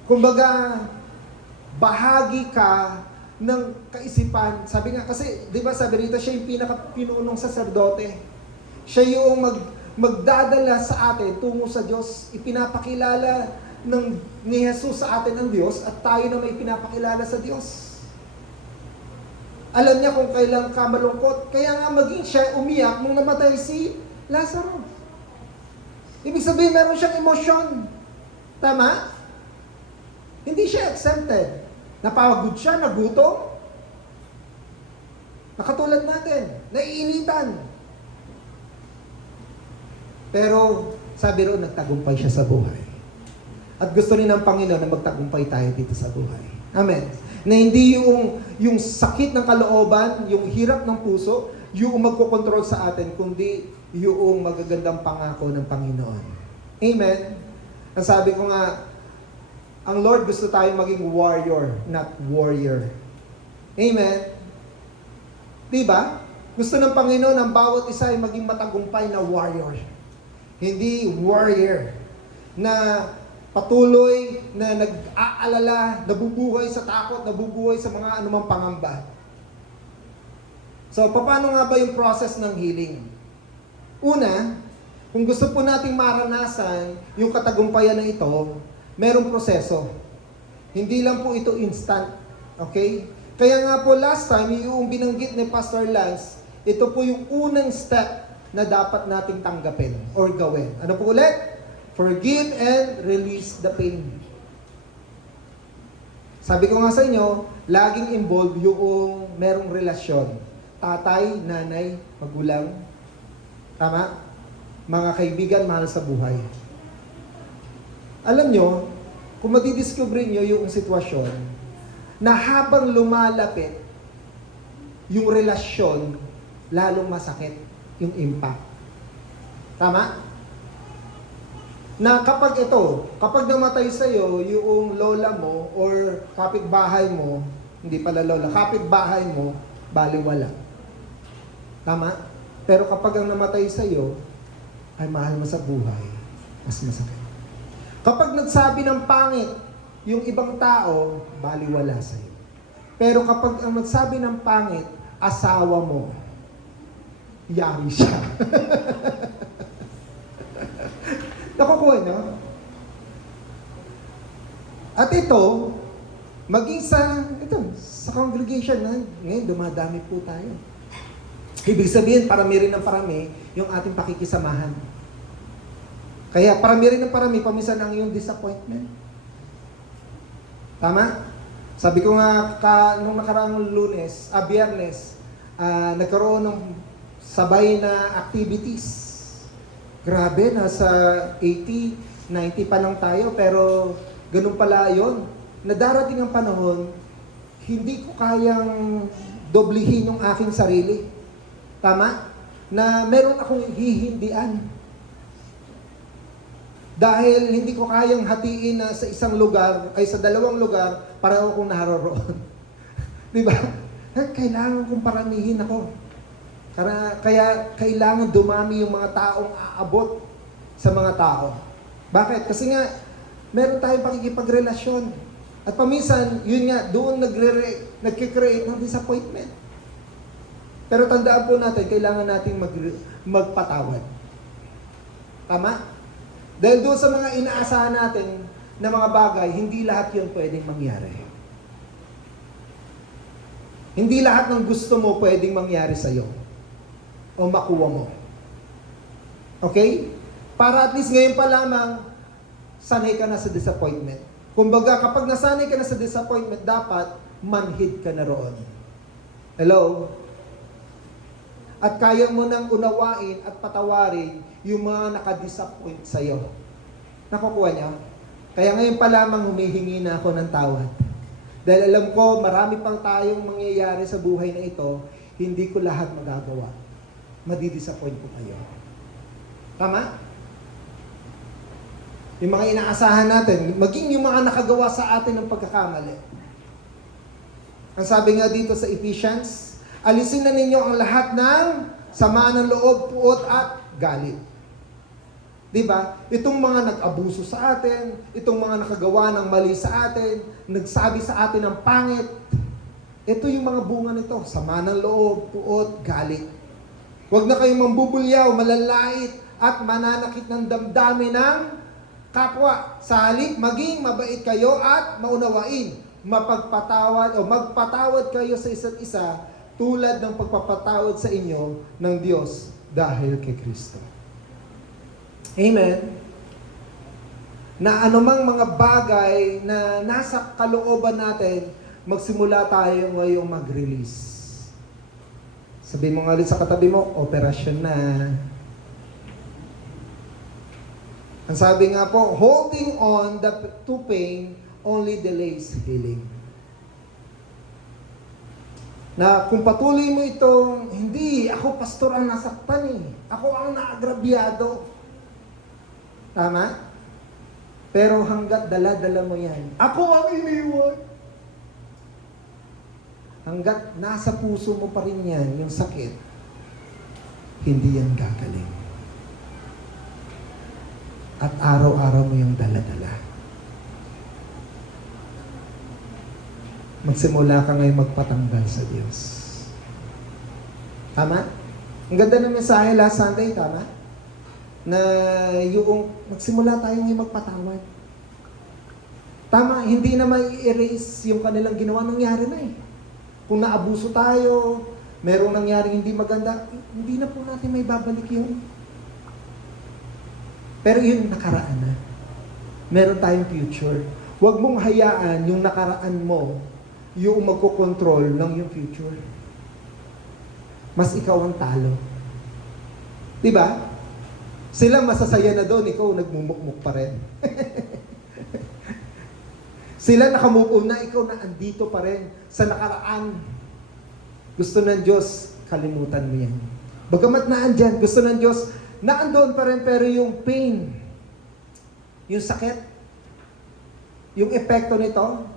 Kumbaga, bahagi ka ng kaisipan. Sabi nga kasi, di ba sabi rito, siya yung pinaka-pinunong saserdote. Siya yung magdadala sa atin tungo sa Diyos. Ipinapakilala ni Jesus sa atin ang Diyos at tayo na may pinapakilala sa Diyos. Alam niya kung kailan ka malungkot. Kaya nga maging siya umiyak nung namatay si Lazarus. Ibig sabihin, meron siyang emosyon. Tama? Hindi siya exempted. Napagod siya, nagutom. Nakatulad natin, naiinitan. Pero, sabi roon, nagtagumpay siya sa buhay. At gusto rin ng Panginoon na magtagumpay tayo dito sa buhay. Amen. Na hindi yung sakit ng kalooban, yung hirap ng puso, yung magkokontrol sa atin, kundi yung magagandang pangako ng Panginoon. Amen. Ang sabi ko nga, ang Lord gusto tayong maging warrior, not warrior. Amen. Diba? Gusto ng Panginoon ang bawat isa ay maging matagumpay na warrior. Hindi warrior na patuloy na nag-aalala, nabubuhay sa takot, nabubuhay sa mga anumang pangamba. So, paano nga ba yung process ng healing? Una, kung gusto po nating maranasan yung katagumpayan na ito, merong proseso. Hindi lang po ito instant. Okay? Kaya nga po last time, yung binanggit ni Pastor Lance, ito po yung unang step na dapat nating tanggapin or gawin. Ano po ulit? Forgive and release the pain. Sabi ko nga sa inyo, laging involved yung merong relasyon. Tatay, nanay, magulang. Tama? Mga kaibigan, mahal sa buhay. Alam nyo, kung madidiscover nyo yung sitwasyon, na habang lumalapit yung relasyon, lalong masakit yung impact. Tama? Na kapag namatay sa'yo yung lola mo or kapitbahay mo, hindi pala lola, kapitbahay mo, baliwala. Tama? Pero kapag ang namatay sa'yo, ay mahal mo sa buhay, mas masakit. Kapag nagsabi ng pangit, yung ibang tao, baliwala sa'yo. Pero kapag ang nagsabi ng pangit, asawa mo, yari siya. Nakukuha nyo? At ito, maging sa congregation na, ngayon dumadami po tayo. Ibig sabihin, parami rin ng parami yung ating pakikisamahan. Kaya parami rin ng parami, paminsan ang iyong disappointment. Tama? Sabi ko nga, nung nakaraang Biyernes, nagkaroon ng sabay na activities. Grabe, nasa 80, 90 pa lang tayo, pero ganun pala yun. Nadarating ang panahon, hindi ko kayang doblihin yung aking sarili. Tama? Na meron akong hihindian. Dahil hindi ko kayang hatiin na sa isang lugar, ay sa dalawang lugar, para akong naroroon. Diba? Kailangan kong paramihin ako. Kaya kailangan dumami yung mga taong aabot sa mga tao. Bakit? Kasi nga, meron tayong pakikipagrelasyon. At paminsan, yun nga, doon nagkikreate ng disappointment. Pero tandaan po natin, kailangan nating magpatawad. Tama? Dahil doon sa mga inaasahan natin na mga bagay, hindi lahat yun pwedeng mangyari. Hindi lahat ng gusto mo pwedeng mangyari sa'yo o makuha mo. Okay? Para at least ngayon pa lamang, sanay ka na sa disappointment. Kumbaga, kapag nasanay ka na sa disappointment, dapat manhid ka na roon. Hello? At kaya mo nang unawain at patawarin yung mga nakadisappoint sa'yo. Nakukuha niya? Kaya ngayon pa lamang humihingi na ako ng tawad. Dahil alam ko, marami pang tayong mangyayari sa buhay na ito, hindi ko lahat magagawa. Madidisappoint ko kayo. Tama? Yung mga inaasahan natin, maging yung mga nakagawa sa atin ng pagkakamali. Ang sabi nga dito sa Ephesians, alisin na ninyo ang lahat ng sama ng loob, puot at galit. Diba? Itong mga nag-abuso sa atin, itong mga nakagawa ng mali sa atin, nagsabi sa atin ng pangit, ito yung mga bunga nito, sama ng loob, puot, galit. Huwag na kayong mambubulyaw, malalait, at mananakit ng damdamin ng kapwa. Sa halip, maging mabait kayo at maunawain. Mapagpatawad o magpatawad kayo sa isa't isa tulad ng pagpapatawad sa inyo ng Diyos dahil kay Kristo. Amen. Na anumang mga bagay na nasa kalooban natin, magsimula tayo ngayong mag-release. Sabihin mo nga ulit sa katabi mo, operasyon na. Ang sabi nga po, holding on to pain only delays healing. Na kung patuloy mo itong, hindi, ako pastor ang nasaktan eh. Ako ang naagrabyado. Tama? Pero hanggat dala-dala mo yan, ako ang iniwan. Hanggat nasa puso mo pa rin yan, yung sakit, hindi yan gagaling. At araw-araw mo yung dala-dala. Magsimula ka ngayon magpatanggal sa Diyos. Tama? Ang ganda ng mensahe last Sunday, tama? Na yung magsimula tayo ngayon magpatawad. Tama, hindi na may erase yung kanilang ginawa, nangyari na eh. Kung naabuso tayo, merong nangyaring hindi maganda, hindi na po natin may babalik yun. Pero yun, nakaraan na. Meron tayong future. Huwag mong hayaan yung nakaraan mo yung magkocontrol ng yung future. Mas ikaw ang talo. Diba? Sila masasaya na doon, ikaw nagmumukmuk pa rin. Sila nakamove on na, ikaw na andito pa rin sa nakaraan. Gusto ng Diyos, kalimutan mo yan. Bagamat naandyan, gusto ng Diyos, naandoon pa rin, pero yung pain, yung sakit, yung epekto nito,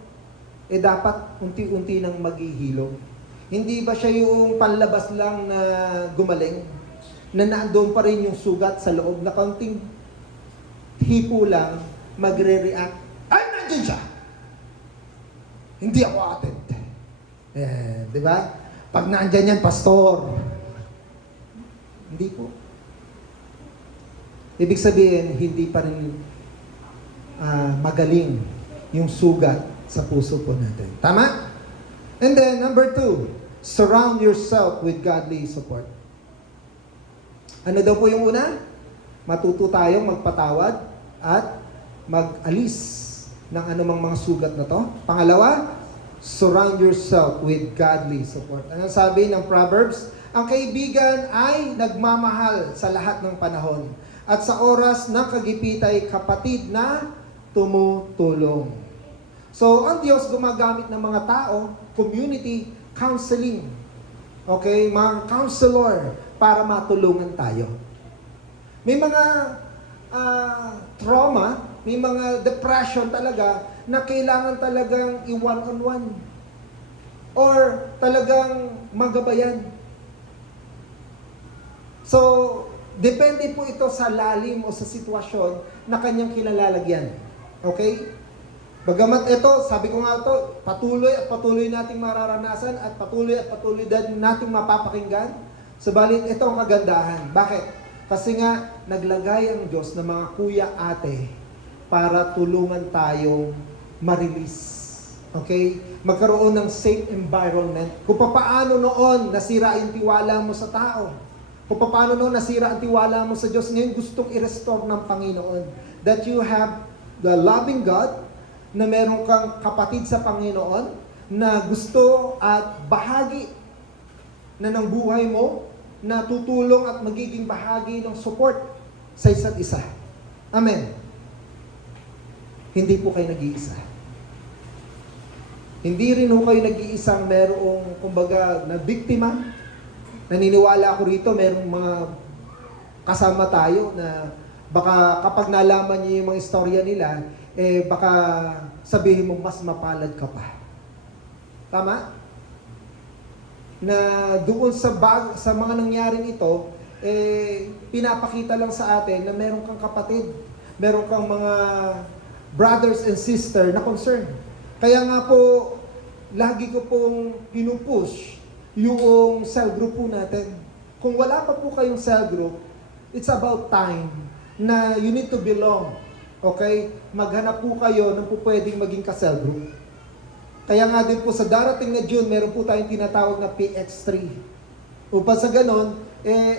dapat unti-unti nang maghihilom. Hindi ba siya yung panlabas lang na gumaling? Na naandoon pa rin yung sugat sa loob na kaunting hipo lang, magre-react. Ay, nandiyan siya! Hindi ako atin. Di ba? Pag nandiyan yan, pastor. Hindi po. Ibig sabihin, hindi pa rin magaling yung sugat sa puso po natin. Tama? And then, number 2, surround yourself with godly support. Ano daw po yung una? Matuto tayong magpatawad at mag-alis ng anumang mga sugat na to. Pangalawa, surround yourself with godly support. Anong sabi ng Proverbs? Ang kaibigan ay nagmamahal sa lahat ng panahon. At sa oras ng kagipit ay kapatid na tumutulong. So, ang Diyos gumagamit ng mga tao, community, counseling. Okay? Mga counselor para matulungan tayo. May mga trauma, may mga depression talaga na kailangan talagang i-one-on-one. Or talagang magabayan. So, depende po ito sa lalim o sa sitwasyon na kanyang kinalalagyan. Okay? Bagamat ito, sabi ko nga ito, patuloy at patuloy nating mararanasan at patuloy din nating mapapakinggan. Subalit ito ang kagandahan. Bakit? Kasi nga, naglagay ang Diyos ng mga kuya ate para tulungan tayong ma-release. Okay? Magkaroon ng safe environment. Kung paano noon nasira yung tiwala mo sa tao. Kung paano noon nasira ang tiwala mo sa Diyos, ngayon gustong i-restore ng Panginoon. That you have the loving God, na meron kang kapatid sa Panginoon na gusto at bahagi na ng buhay mo, na tutulong at magiging bahagi ng support sa isa't isa. Amen. Hindi po kayo nag-iisa. Hindi rin po kayo nag-iisang merong, kumbaga, na biktima. Naniniwala ako rito, merong mga kasama tayo na baka kapag nalaman niyo yung mga istorya nila, baka sabihin mo mas mapalad ka pa. Tama? Na doon sa mga nangyaring ito, pinapakita lang sa atin na meron kang kapatid, meron kang mga brothers and sister na concern. Kaya nga po, lagi ko pong pinupush yung cell group po natin. Kung wala pa po kayong cell group, it's about time na you need to belong. Okay? Maghanap po kayo ng po pwedeng maging ka-cell group. Kaya nga din po sa darating na June, meron po tayong tinatawag na PX3. Upang sa ganon,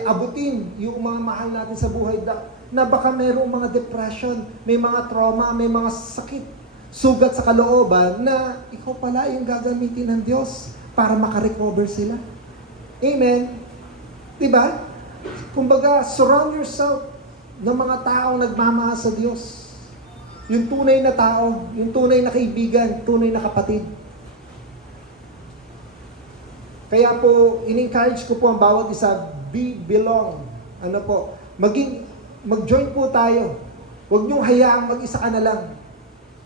abutin yung mga mahal natin sa buhay na baka merong mga depression, may mga trauma, may mga sakit, sugat sa kalooban na ikaw pala yung gagamitin ng Diyos para makarecover sila. Amen? Diba? Kumbaga, surround yourself ng mga taong nagmamahal sa Diyos. Yung tunay na tao, yung tunay na kaibigan, tunay na kapatid. Kaya po, in-encourage ko po ang bawat isa, belong. Ano po, mag-join po tayo. Huwag niyong hayaang mag-isa ka na lang.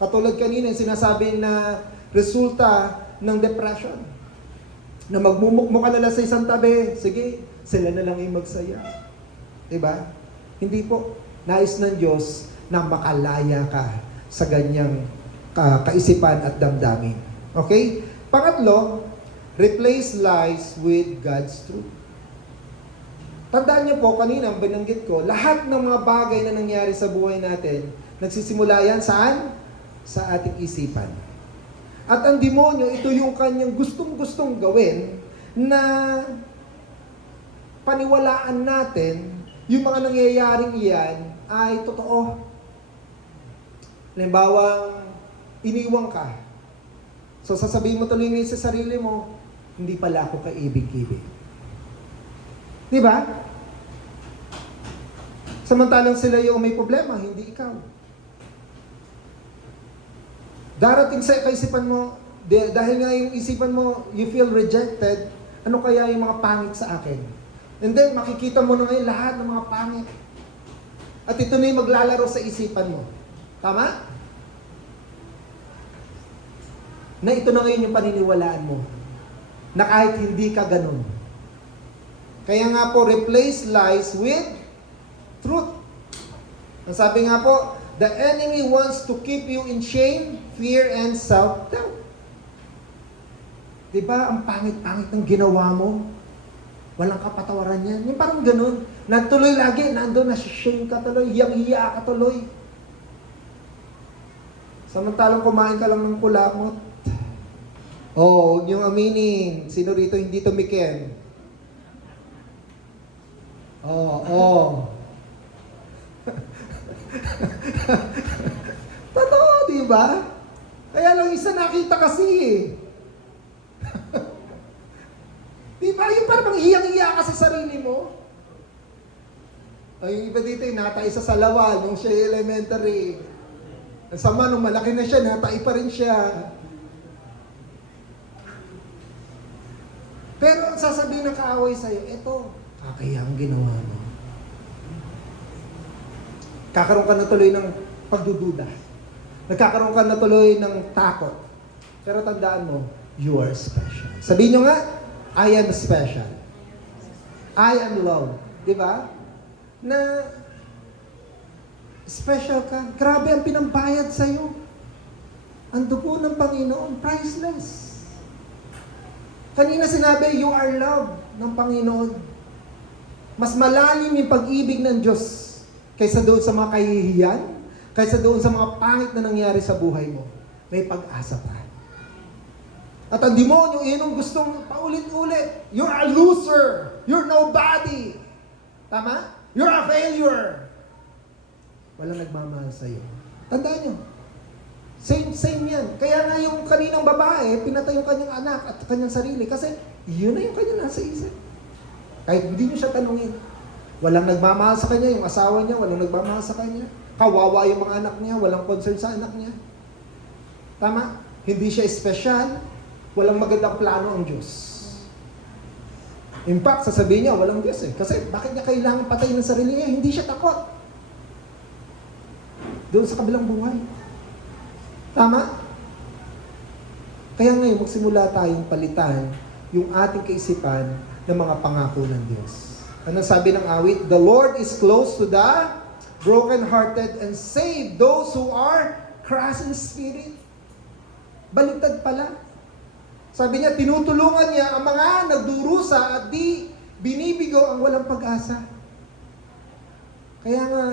Katulad kanina, sinasabi na resulta ng depression. Na magmumukmo ka na lang sa isang tabi, sige, sila na lang yung magsaya. Diba? Hindi po. Nais ng Diyos na makalaya ka sa ganyang kaisipan at damdamin. Okay? Pangatlo, replace lies with God's truth. Tandaan niyo po, kanina binanggit ko, lahat ng mga bagay na nangyari sa buhay natin, nagsisimula yan saan? Sa ating isipan. At ang demonyo, ito yung kanyang gustong-gustong gawin na paniwalaan natin yung mga nangyayaring iyan ay totoo. Halimbawa, iniwang ka. So sasabihin mo tuloy ngayon sa sarili mo, hindi pala ako kaibig-ibig. Di ba? Samantalang sila yung may problema, hindi ikaw. Darating sa kaisipan mo, dahil nga yung isipan mo, you feel rejected, ano kaya yung mga pangit sa akin? And then, makikita mo na ngayon lahat ng mga pangit. At ito na yung maglalaro sa isipan mo. Tama? Na ito na ngayon yung paniniwalaan mo. Na kahit hindi ka ganun. Kaya nga po, replace lies with truth. Ang sabi nga po, the enemy wants to keep you in shame, fear, and self-doubt. Diba, ang pangit-pangit ng ginawa mo? Walang kapatawaran yan. Yung parang ganun. Natuloy lagi, nandun, nasi-shame ka tuloy, hiyang-hiya ka tuloy. Samantalang kumain ka lang ng kulamot. Oh, huwag niyong aminin. Sino rito hindi tumikim? Oh. Totoo, di ba? Kaya lang isa nakita kasi eh. Di ba? Yung parang hiyang-hiya ka sa sarili mo. Ay, yung iba dito, natay sa Salawal nung siya elementary. Ang sama, nung malaki na siya, natay pa rin siya. Pero ang sasabihin ng kaaway sa'yo, eto, kakayang ginawa mo. Kakaroon ka na tuloy ng pagdududa. Nagkakaroon ka na tuloy ng takot. Pero tandaan mo, you are special. Sabihin nyo nga, I am special. I am loved. Di ba? Na special ka. Grabe ang pinambayad sa'yo. Ang dugo ng Panginoon, priceless. Kanina sinabi, you are loved ng Panginoon. Mas malalim yung pag-ibig ng Diyos kaysa doon sa mga kahihiyan, kaysa doon sa mga pangit na nangyari sa buhay mo. May pag-asa pa. At ang demonyo, yun ang gustong paulit-ulit. You're a loser. You're nobody. Tama? You're a failure. Walang nagmamahal sa'yo. Tandaan nyo. Same yan. Kaya nga yung kaninang babae, pinatay yung kanyang anak at kanyang sarili kasi yun na yung kanyang nasa isip. Kahit hindi nyo siya tanungin. Walang nagmamahal sa kanya, yung asawa niya, walang nagmamahal sa kanya. Kawawa yung mga anak niya, walang concern sa anak niya. Tama? Hindi siya espesyal, walang magandang plano ang Diyos. In fact, sasabihin niya, walang Diyos eh. Kasi bakit niya kailangan patayin ng sarili niya? Hindi siya takot. Doon sa kabilang buhay. Tama? Kaya ngayon, magsimula tayong palitan yung ating kaisipan ng mga pangako ng Diyos. Anong sabi ng awit? The Lord is close to the broken-hearted and save those who are crushed in spirit. Baliktad pala. Sabi niya, tinutulungan niya ang mga nagdurusa at di binibigo ang walang pag-asa. Kaya nga,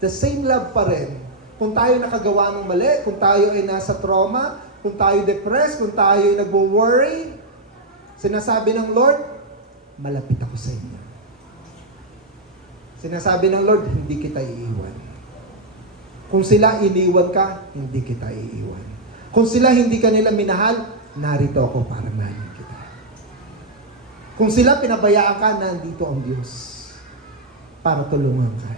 the same love pa rin. Kung tayo nakagawa ng mali, kung tayo ay nasa trauma, kung tayo depressed, kung tayo ay nagwo-worry, sinasabi ng Lord, malapit ako sa inyo. Sinasabi ng Lord, hindi kita iiwan. Kung sila iniwan ka, hindi kita iiwan. Kung sila hindi ka nila minahal, narito ako para mahalin kita. Kung sila pinabayaan ka, nandito ang Diyos para tulungan ka.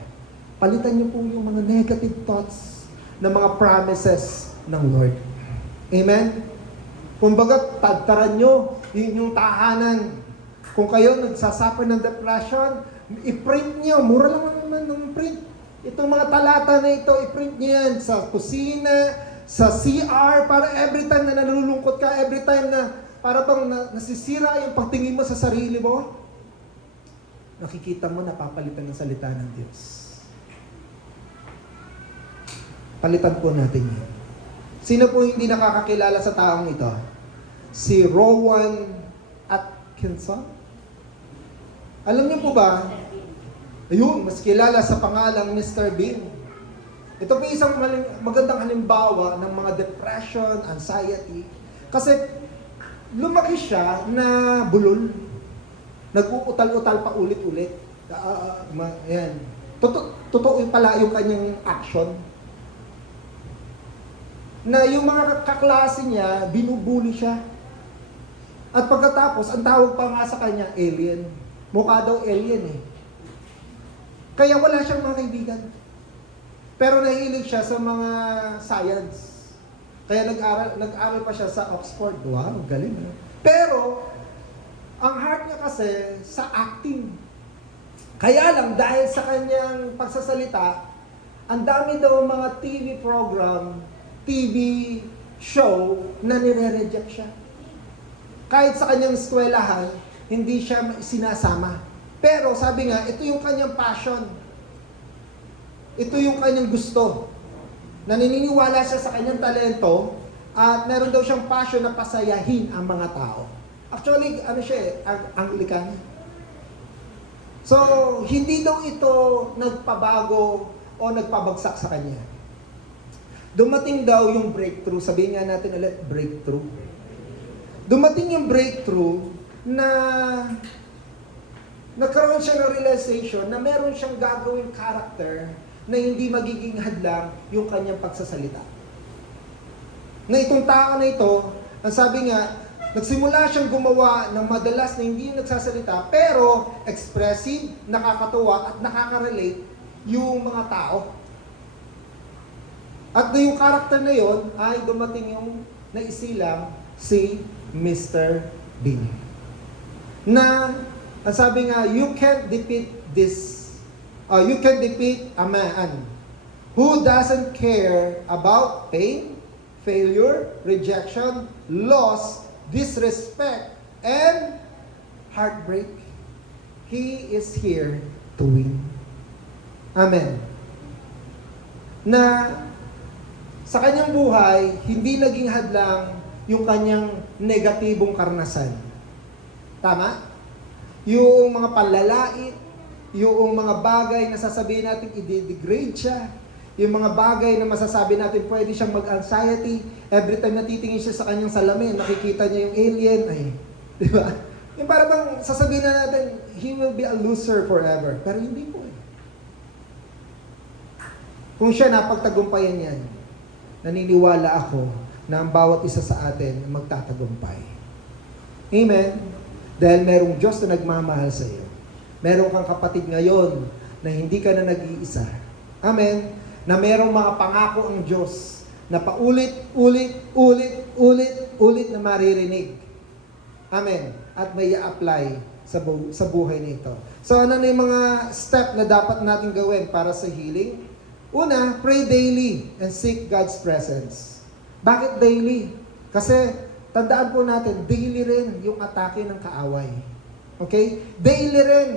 Palitan niyo po yung mga negative thoughts ng mga promises ng Lord. Amen? Kumbaga, tagtaran nyo yung tahanan. Kung kayo nagsasuffer ng depression, i-print nyo. Mura lang naman ng print. Itong mga talata na ito, i-print nyo yan sa kusina, sa CR, para every time na nalulungkot ka, every time na para bang nasisira yung pagtingin mo sa sarili mo, nakikita mo napapalitan ng salita ng Diyos. Palitan po natin yan. Sino po hindi nakakakilala sa taong ito? Si Rowan Atkinson? Alam niyo po ba? Ayun, mas kilala sa pangalang Mr. Bean. Ito po isang magandang halimbawa ng mga depression, anxiety. Kasi lumaki siya na bulol. Nag-uutal-utal pa ulit-ulit. Ayan. Totoo pala yung kanyang action. Na yung mga kaklase niya, binubuli siya. At pagkatapos, ang tawag pa nga sa kanya, alien. Mukha daw alien eh. Kaya wala siyang mga kaibigan. Pero nahilig siya sa mga science. Kaya nag-aral pa siya sa Oxford. Wow, galing. Pero, ang heart niya kasi sa acting. Kaya lang, dahil sa kanyang pagsasalita, ang dami daw mga TV program, TV show na nire-reject siya. Kahit sa kanyang eskwelahan, hindi siya sinasama. Pero sabi nga, ito yung kanyang passion. Ito yung kanyang gusto. Naniniwala siya sa kanyang talento at meron daw siyang passion na pasayahin ang mga tao. Actually, ano siya eh, Anglican. So, hindi daw ito nagpabago o nagpabagsak sa kanya. Dumating daw yung breakthrough. Sabihin nga natin ulit, breakthrough. Dumating yung breakthrough na nagkaroon siya ng realization na meron siyang gagawing character na hindi magiging hadlang yung kanyang pagsasalita. Na itong tao na ito, ang sabi nga, nagsimula siyang gumawa ng madalas na hindi nagsasalita, pero expressive, nakakatuwa, at nakaka-relate yung mga tao. At yung karakter na yon ay dumating yung naisilang si Mr. Bean. Na, ang sabi nga, you can't defeat a man who doesn't care about pain, failure, rejection, loss, disrespect, and heartbreak. He is here to win. Amen. Na sa kanyang buhay, hindi naging hadlang yung kanyang negatibong karanasan. Tama? Yung mga panlalait, yung mga bagay na sasabihin natin i-degrade siya, yung mga bagay na masasabi natin pwede siyang mag-anxiety, every time natitingin siya sa kanyang salamin, nakikita niya yung alien, ay, di ba? Yung para bang sasabihin na natin, he will be a loser forever. Pero hindi po eh. Kung siya napagtagumpayan yan, naniniwala ako na ang bawat isa sa atin magtatagumpay. Amen? Dahil merong Diyos na nagmamahal sa iyo. Meron kang kapatid ngayon na hindi ka na nag-iisa. Amen? Na merong mga pangako ang Diyos na paulit-ulit na maririnig. Amen? At may i-apply sa buhay nito. So ano na yung mga step na dapat natin gawin para sa healing? Una, pray daily and seek God's presence. Bakit daily? Kasi tandaan po natin, daily rin yung atake ng kaaway. Okay? Daily rin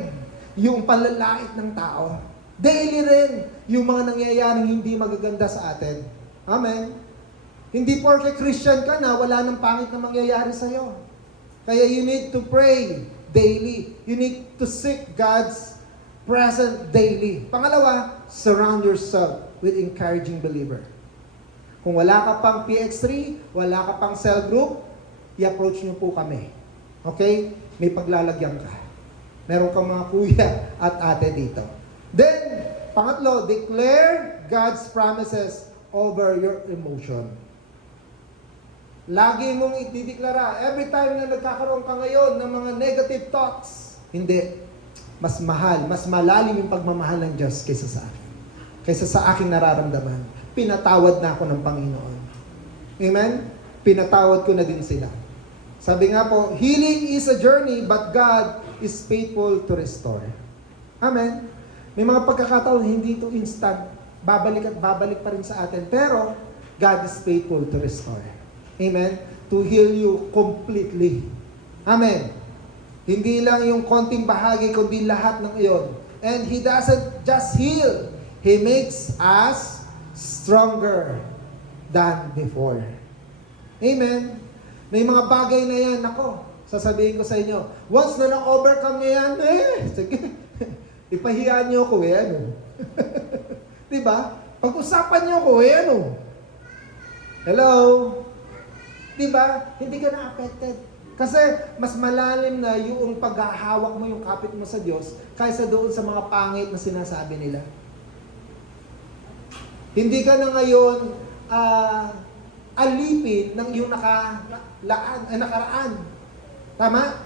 yung panlalait ng tao. Daily rin yung mga nangyayaring hindi magaganda sa atin. Amen? Hindi porke Christian ka na, wala nang pangit na mangyayari sa'yo. Kaya you need to pray daily. You need to seek God's presence daily. Pangalawa, surround yourself with encouraging believer. Kung wala ka pang PX3, wala ka pang cell group, i-approach nyo po kami. Okay? May paglalagyan ka. Meron kang mga kuya at ate dito. Then, pangatlo, declare God's promises over your emotion. Lagi mong itideklara, every time na nagkakaroon ka ngayon ng mga negative thoughts, hindi. Mas mahal, mas malalim yung pagmamahal ng Diyos kaysa sa akin. Kaysa sa aking nararamdaman. Pinatawad na ako ng Panginoon. Amen? Pinatawad ko na din sila. Sabi nga po, healing is a journey, but God is faithful to restore. Amen? May mga pagkakataon, hindi ito instant. Babalik at babalik pa rin sa atin. Pero, God is faithful to restore. Amen? To heal you completely. Amen? Hindi lang yung konting bahagi, kundi lahat ng iyon. And He doesn't just heal. He makes us stronger than before. Amen? May mga bagay na yan, ako, sasabihin ko sa inyo, once na na-overcome niya yan, sige, ipahiyan niyo ako, ano. Diba? Pag-usapan niyo ako, ano. Hello? Diba? Hindi ka na-affected. Kasi mas malalim na yung paghahawak mo yung kapit mo sa Diyos kaysa doon sa mga pangit na sinasabi nila. Hindi ka na ngayon alipin ng iyong nakaraan. Tama?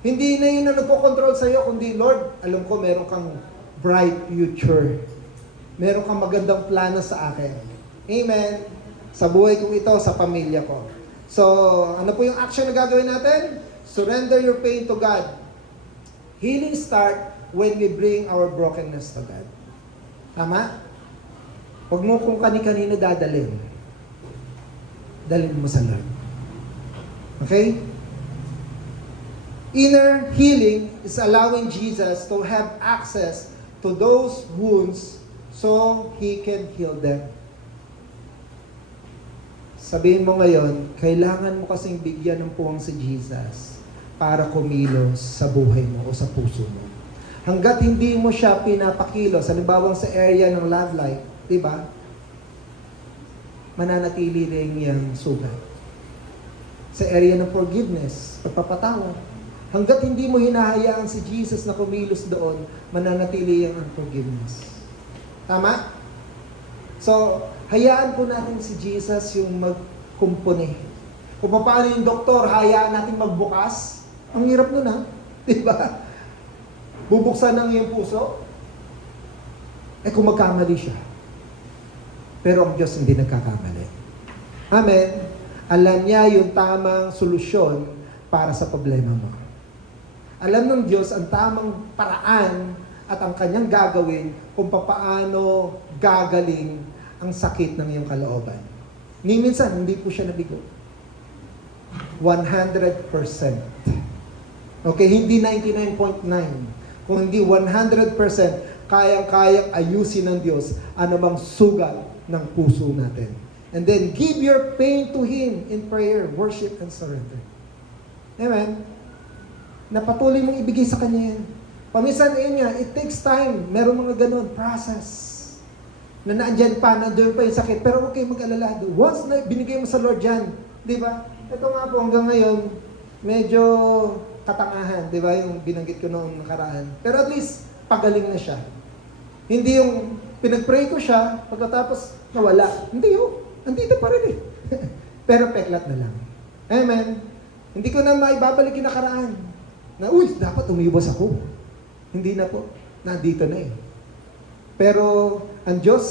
Hindi na yun na nagpo-control sa iyo, kundi, Lord, alam ko meron kang bright future. Meron kang magandang plano sa akin. Amen. Sa buhay kong ito, sa pamilya ko. So, ano po yung action na gagawin natin? Surrender your pain to God. Healing start when we bring our brokenness to God. Tama? Huwag mo kung kani-kanino dadalhin. Dalhin mo sa Lord. Okay? Inner healing is allowing Jesus to have access to those wounds so He can heal them. Sabihin mo ngayon, kailangan mo kasing bigyan ng puwang si Jesus para kumilos sa buhay mo o sa puso mo. Hanggat hindi mo siya pinapakilos, halimbawa sa area ng love life, di ba? Mananatili rin yung sugat. Sa area ng forgiveness, pagpapatawad. Hanggat hindi mo hinahayaan si Jesus na kumilos doon, mananatili yung unforgiveness. Tama? So, hayaan po natin si Jesus yung magkumpuni. Kung paano yung doktor, hayaan natin magbukas, ang hirap nun ha? Diba? Bubuksan ng iyong puso. Kung magkamali siya. Pero ang Diyos hindi nagkakamali. Amen? Alam niya yung tamang solusyon para sa problema mo. Alam ng Diyos ang tamang paraan at ang kanyang gagawin kung paano gagaling ang sakit ng iyong kalooban. Ni minsan, hindi po siya nabigo. 100%. Okay, hindi 99.9. Kung hindi 100%, kayang-kayang ayusin ng Diyos anumang sugat ng puso natin. And then, give your pain to Him in prayer, worship, and surrender. Amen? Napatuloy mong ibigay sa Kanya yan. Paminsan, it takes time. Meron mga ganun, process. Na naandyan pa, nandoon pa yung sakit. Pero okay, mag-alala. Once na binigay mo sa Lord yan, di ba? Ito nga po, hanggang ngayon, medyo katangahan, di ba? Yung binanggit ko noong nakaraan. Pero at least, pagaling na siya. Hindi yung pinag-pray ko siya, pagkatapos nawala. Hindi yun. Andito pa rin eh. Pero peklat na lang. Amen. Hindi ko na maibabalik yung nakaraan. Na, dapat umiwas ako. Hindi na po. Nandito na eh. Pero ang Diyos,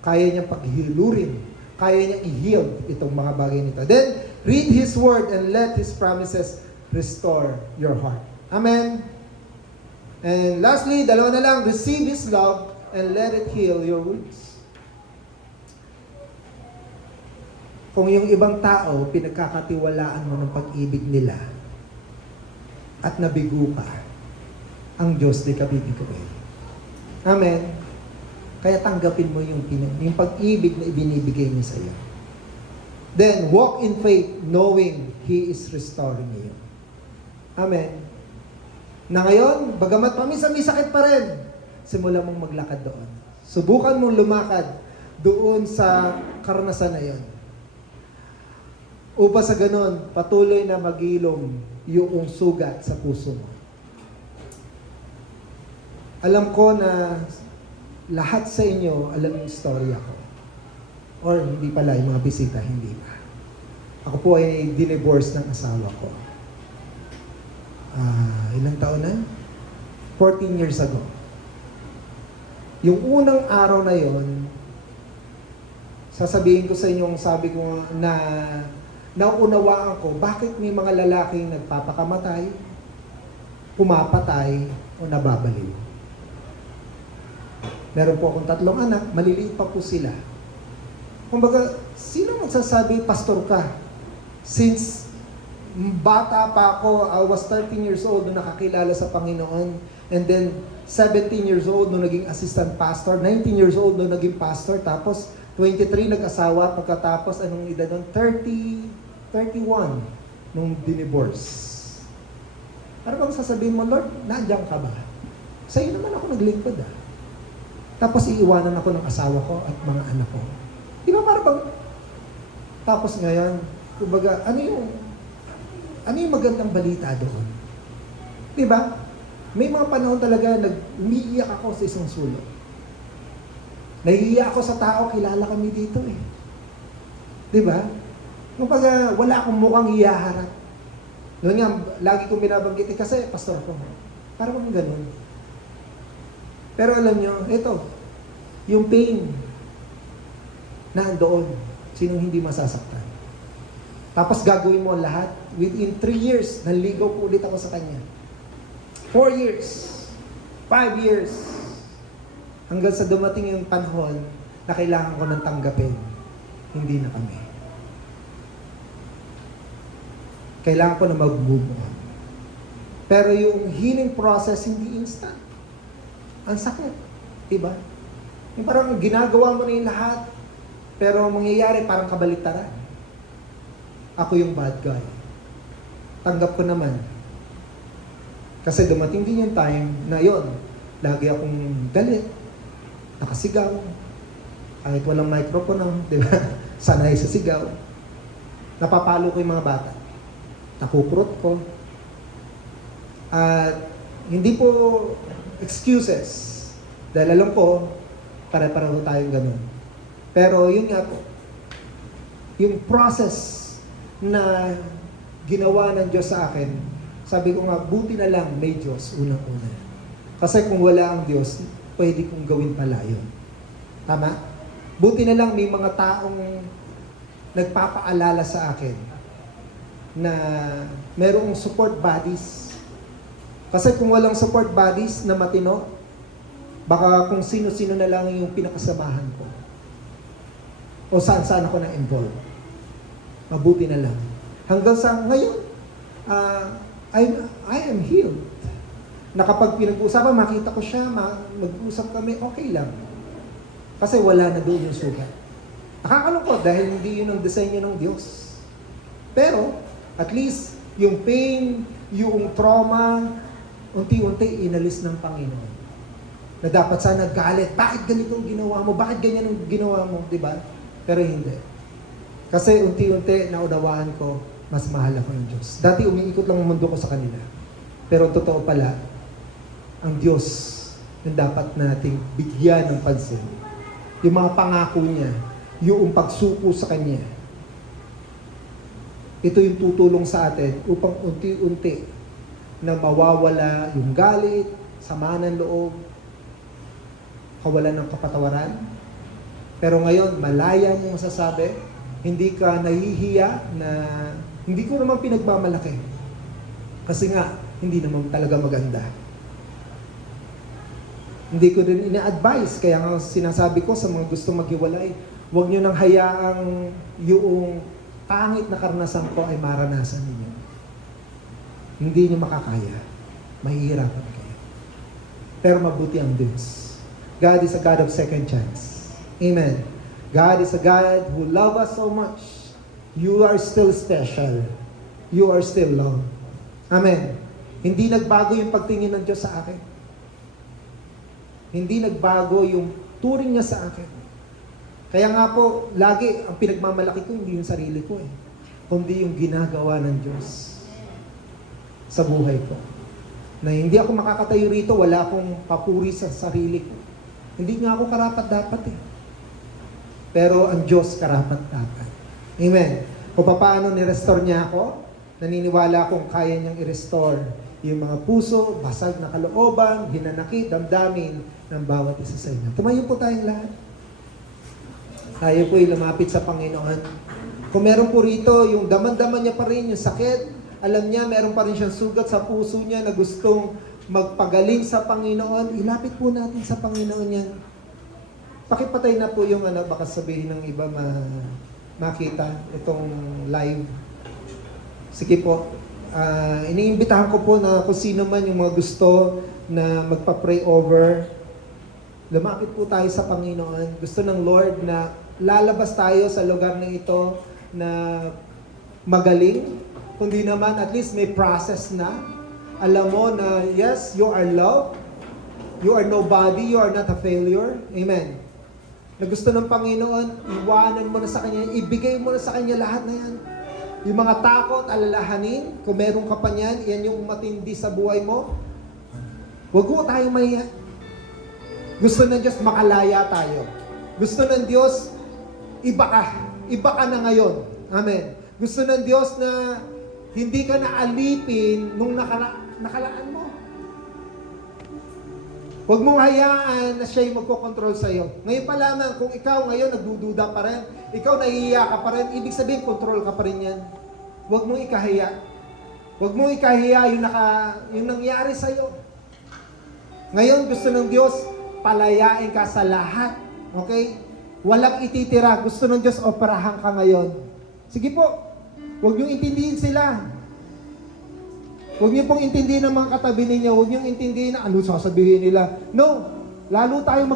kaya niyang paghilurin. Kaya niyang i-heal itong mga bagay nito. Then, read His Word and let His promises restore your heart. Amen. And lastly, dalawa na lang, receive His love and let it heal your wounds. Kung yung ibang tao, pinagkakatiwalaan mo ng pag-ibig nila at nabigo ka, ang Diyos di ka bibiguin. Amen. Kaya tanggapin mo yung pag-ibig na ibinibigay niya sa iyo. Then, walk in faith knowing He is restoring you. Amen. Na ngayon, bagamat paminsan may sakit pa rin, simulan mong maglakad doon. Subukan mong lumakad doon sa karanasan na yon. Upang sa ganun, patuloy na magilom yung sugat sa puso mo. Alam ko na lahat sa inyo alam yung istorya ko. Or hindi pala, yung mga bisita, hindi pa. Ako po ay dinivorce ng asawa ko. Ilang taon na? 14 years ago. Yung unang araw na yon, sasabihin ko sa inyo, sabi ko na nauunawaan ko bakit may mga lalaking nagpapakamatay, pumapatay, o nababaliw. Meron po akong 3 anak, maliliit pa po sila. Kumbaga, sino magsasabi, pastor ka? Since bata pa ako, I was 13 years old nung nakakilala sa Panginoon. And then, 17 years old nung naging assistant pastor. 19 years old nung naging pastor. Tapos, 23 nag-asawa. Pagkatapos, anong edad nun? 31 nung dinivorce. Ano bang sasabihin mo, Lord, nandiyan ka ba? Sa'yo naman ako naglingkod Tapos, iiwanan ako ng asawa ko at mga anak ko. Di ba parang bang... Tapos ngayon, kumbaga, ano yung magandang balita doon? Di ba? May mga panahon talaga umiiyak ako sa isang sulok. Nahihiya ako sa tao, kilala kami dito Di ba? Kumbaga, wala akong mukhang iyaharap. Noon nga, lagi kong binabanggit kasi pastor ko. Parang ganun. Pero alam nyo, ito, yung pain, nandoon. Sinong hindi masasaktan? Tapos gagawin mo lahat. Within 3 years, naligaw po ulit ako sa kanya. 4 years. 5 years. Hanggang sa dumating yung panahon na kailangan ko nang tanggapin. Hindi na kami. Kailangan ko na mag-move on. Pero yung healing process, hindi instant. Ang sakit. Diba? Yung parang ginagawa mo na yung lahat, pero mangyayari parang kabaliktaran. Ako yung bad guy. Tanggap ko naman. Kasi dumating din yung time na yon, lagi akong galit, nakasigaw, kahit walang microphone, di ba? Sanay sa sigaw. Napapalo ko yung mga bata. Nakukurot ko. At hindi po excuses. Dahil alam ko, pare-pareho tayong ganun. Pero yun nga po, yung process na ginawa ng Diyos sa akin, sabi ko nga, buti na lang may Diyos, unang-una. Kasi kung wala ang Diyos, pwede kong gawin pala yun. Tama? Buti na lang may mga taong nagpapaalala sa akin na merong support bodies. Kasi kung walang support bodies na matino, baka kung sino-sino na lang yung pinakasamahan ko. O saan-saan ako na-involve. Mabuti na lang. Hanggang sa ngayon, I am healed. Na kapag pinag-uusapan, makita ko siya, mag-usap kami, okay lang. Kasi wala na doon yung sugat. Nakakalungkot dahil hindi yun ang disenyo ng Diyos. Pero, at least, yung pain, yung trauma, unti-unti inalis ng Panginoon. Na dapat sana galit, bakit ganito ang ginawa mo? Bakit ganyan ang ginawa mo? Diba? Pero hindi. Kasi unti-unti naunawaan ko, mas mahal ako ng Diyos. Dati umiikot lang ang mundo ko sa kanila. Pero totoo pala, ang Diyos yung dapat nating bigyan ng pansin. Yung mga pangako niya, yung pagsuko sa Kanya. Ito yung tutulong sa atin upang unti-unti na mawawala yung galit, sama ng loob, kawalan ng kapatawaran. Pero ngayon, malaya mo masasabi, hindi ka nahihiya na hindi ko naman pinagmamalaki. Kasi nga, hindi naman talaga maganda. Hindi ko din ina-advise, kaya nga sinasabi ko sa mga gusto maghiwalay, huwag nyo nang hayaang yung pangit na karanasan ko ay maranasan ninyo. Hindi nyo makakaya. Mahihirapan kayo. Pero mabuti ang Diyos. God is a God of second chance. Amen. God is a God who loves us so much. You are still special. You are still loved. Amen. Hindi nagbago yung pagtingin ng Diyos sa akin. Hindi nagbago yung turing niya sa akin. Kaya nga po, lagi ang pinagmamalaki ko, hindi yung sarili ko kundi yung ginagawa ng Diyos sa buhay ko. Na hindi ako makakatayo rito, wala akong papuri sa sarili ko. Hindi nga ako karapat-dapat Pero ang Diyos karapat-dapat. Amen. Kung paano ni-restore niya ako, naniniwala akong kaya niyang i-restore yung mga puso, basag na kalooban, hinanakit, damdamin ng bawat isa sa inyo. Tumayo po tayong lahat. Tayo po'y lumapit sa Panginoon. Kung meron po rito, yung daman-daman niya pa rin, yung sakit, alam niya, meron pa rin siyang sugat sa puso niya na gustong magpagaling sa Panginoon, ilapit po natin sa Panginoon yan. Pakipatay na po yung baka sabihin ng iba makita itong live. Sige po. Iniimbitahan ko po na kung sino man yung mga gusto na magpa-pray over, lumapit po tayo sa Panginoon. Gusto ng Lord na lalabas tayo sa lugar na ito na magaling. Kundi naman, at least may process na. Alam mo na, yes, you are loved. You are nobody. You are not a failure. Amen. Na gusto ng Panginoon, iwanan mo na sa Kanya, ibigay mo na sa Kanya lahat na yan. Yung mga takot, alalahanin, kung meron ka pa niyan, yan yung matindi sa buhay mo. Huwag mo tayo mahiya. Gusto ng Diyos, makalaya tayo. Gusto ng Diyos, iba ka. Iba ka na ngayon. Amen. Gusto ng Diyos na hindi ka na alipin nung nakalaan mo. Huwag mong hayaan na siya'y magkocontrol sa'yo. Ngayon pa lamang, kung ikaw ngayon nagdududa pa rin, ikaw nahihiya ka pa rin, ibig sabihin, control ka pa rin yan. Huwag mong ikahiya. Huwag mong ikahiya yung nangyari sa'yo. Ngayon, gusto ng Diyos, palayain ka sa lahat. Okay? Walang ititira. Gusto ng Diyos, operahan ka ngayon. Sige po. Huwag niyong intindihin sila. Huwag niyo pong intindihin ng mga katabi ninyo. Huwag niyong intindihin na ano sasabihin nila. No. Lalo tayo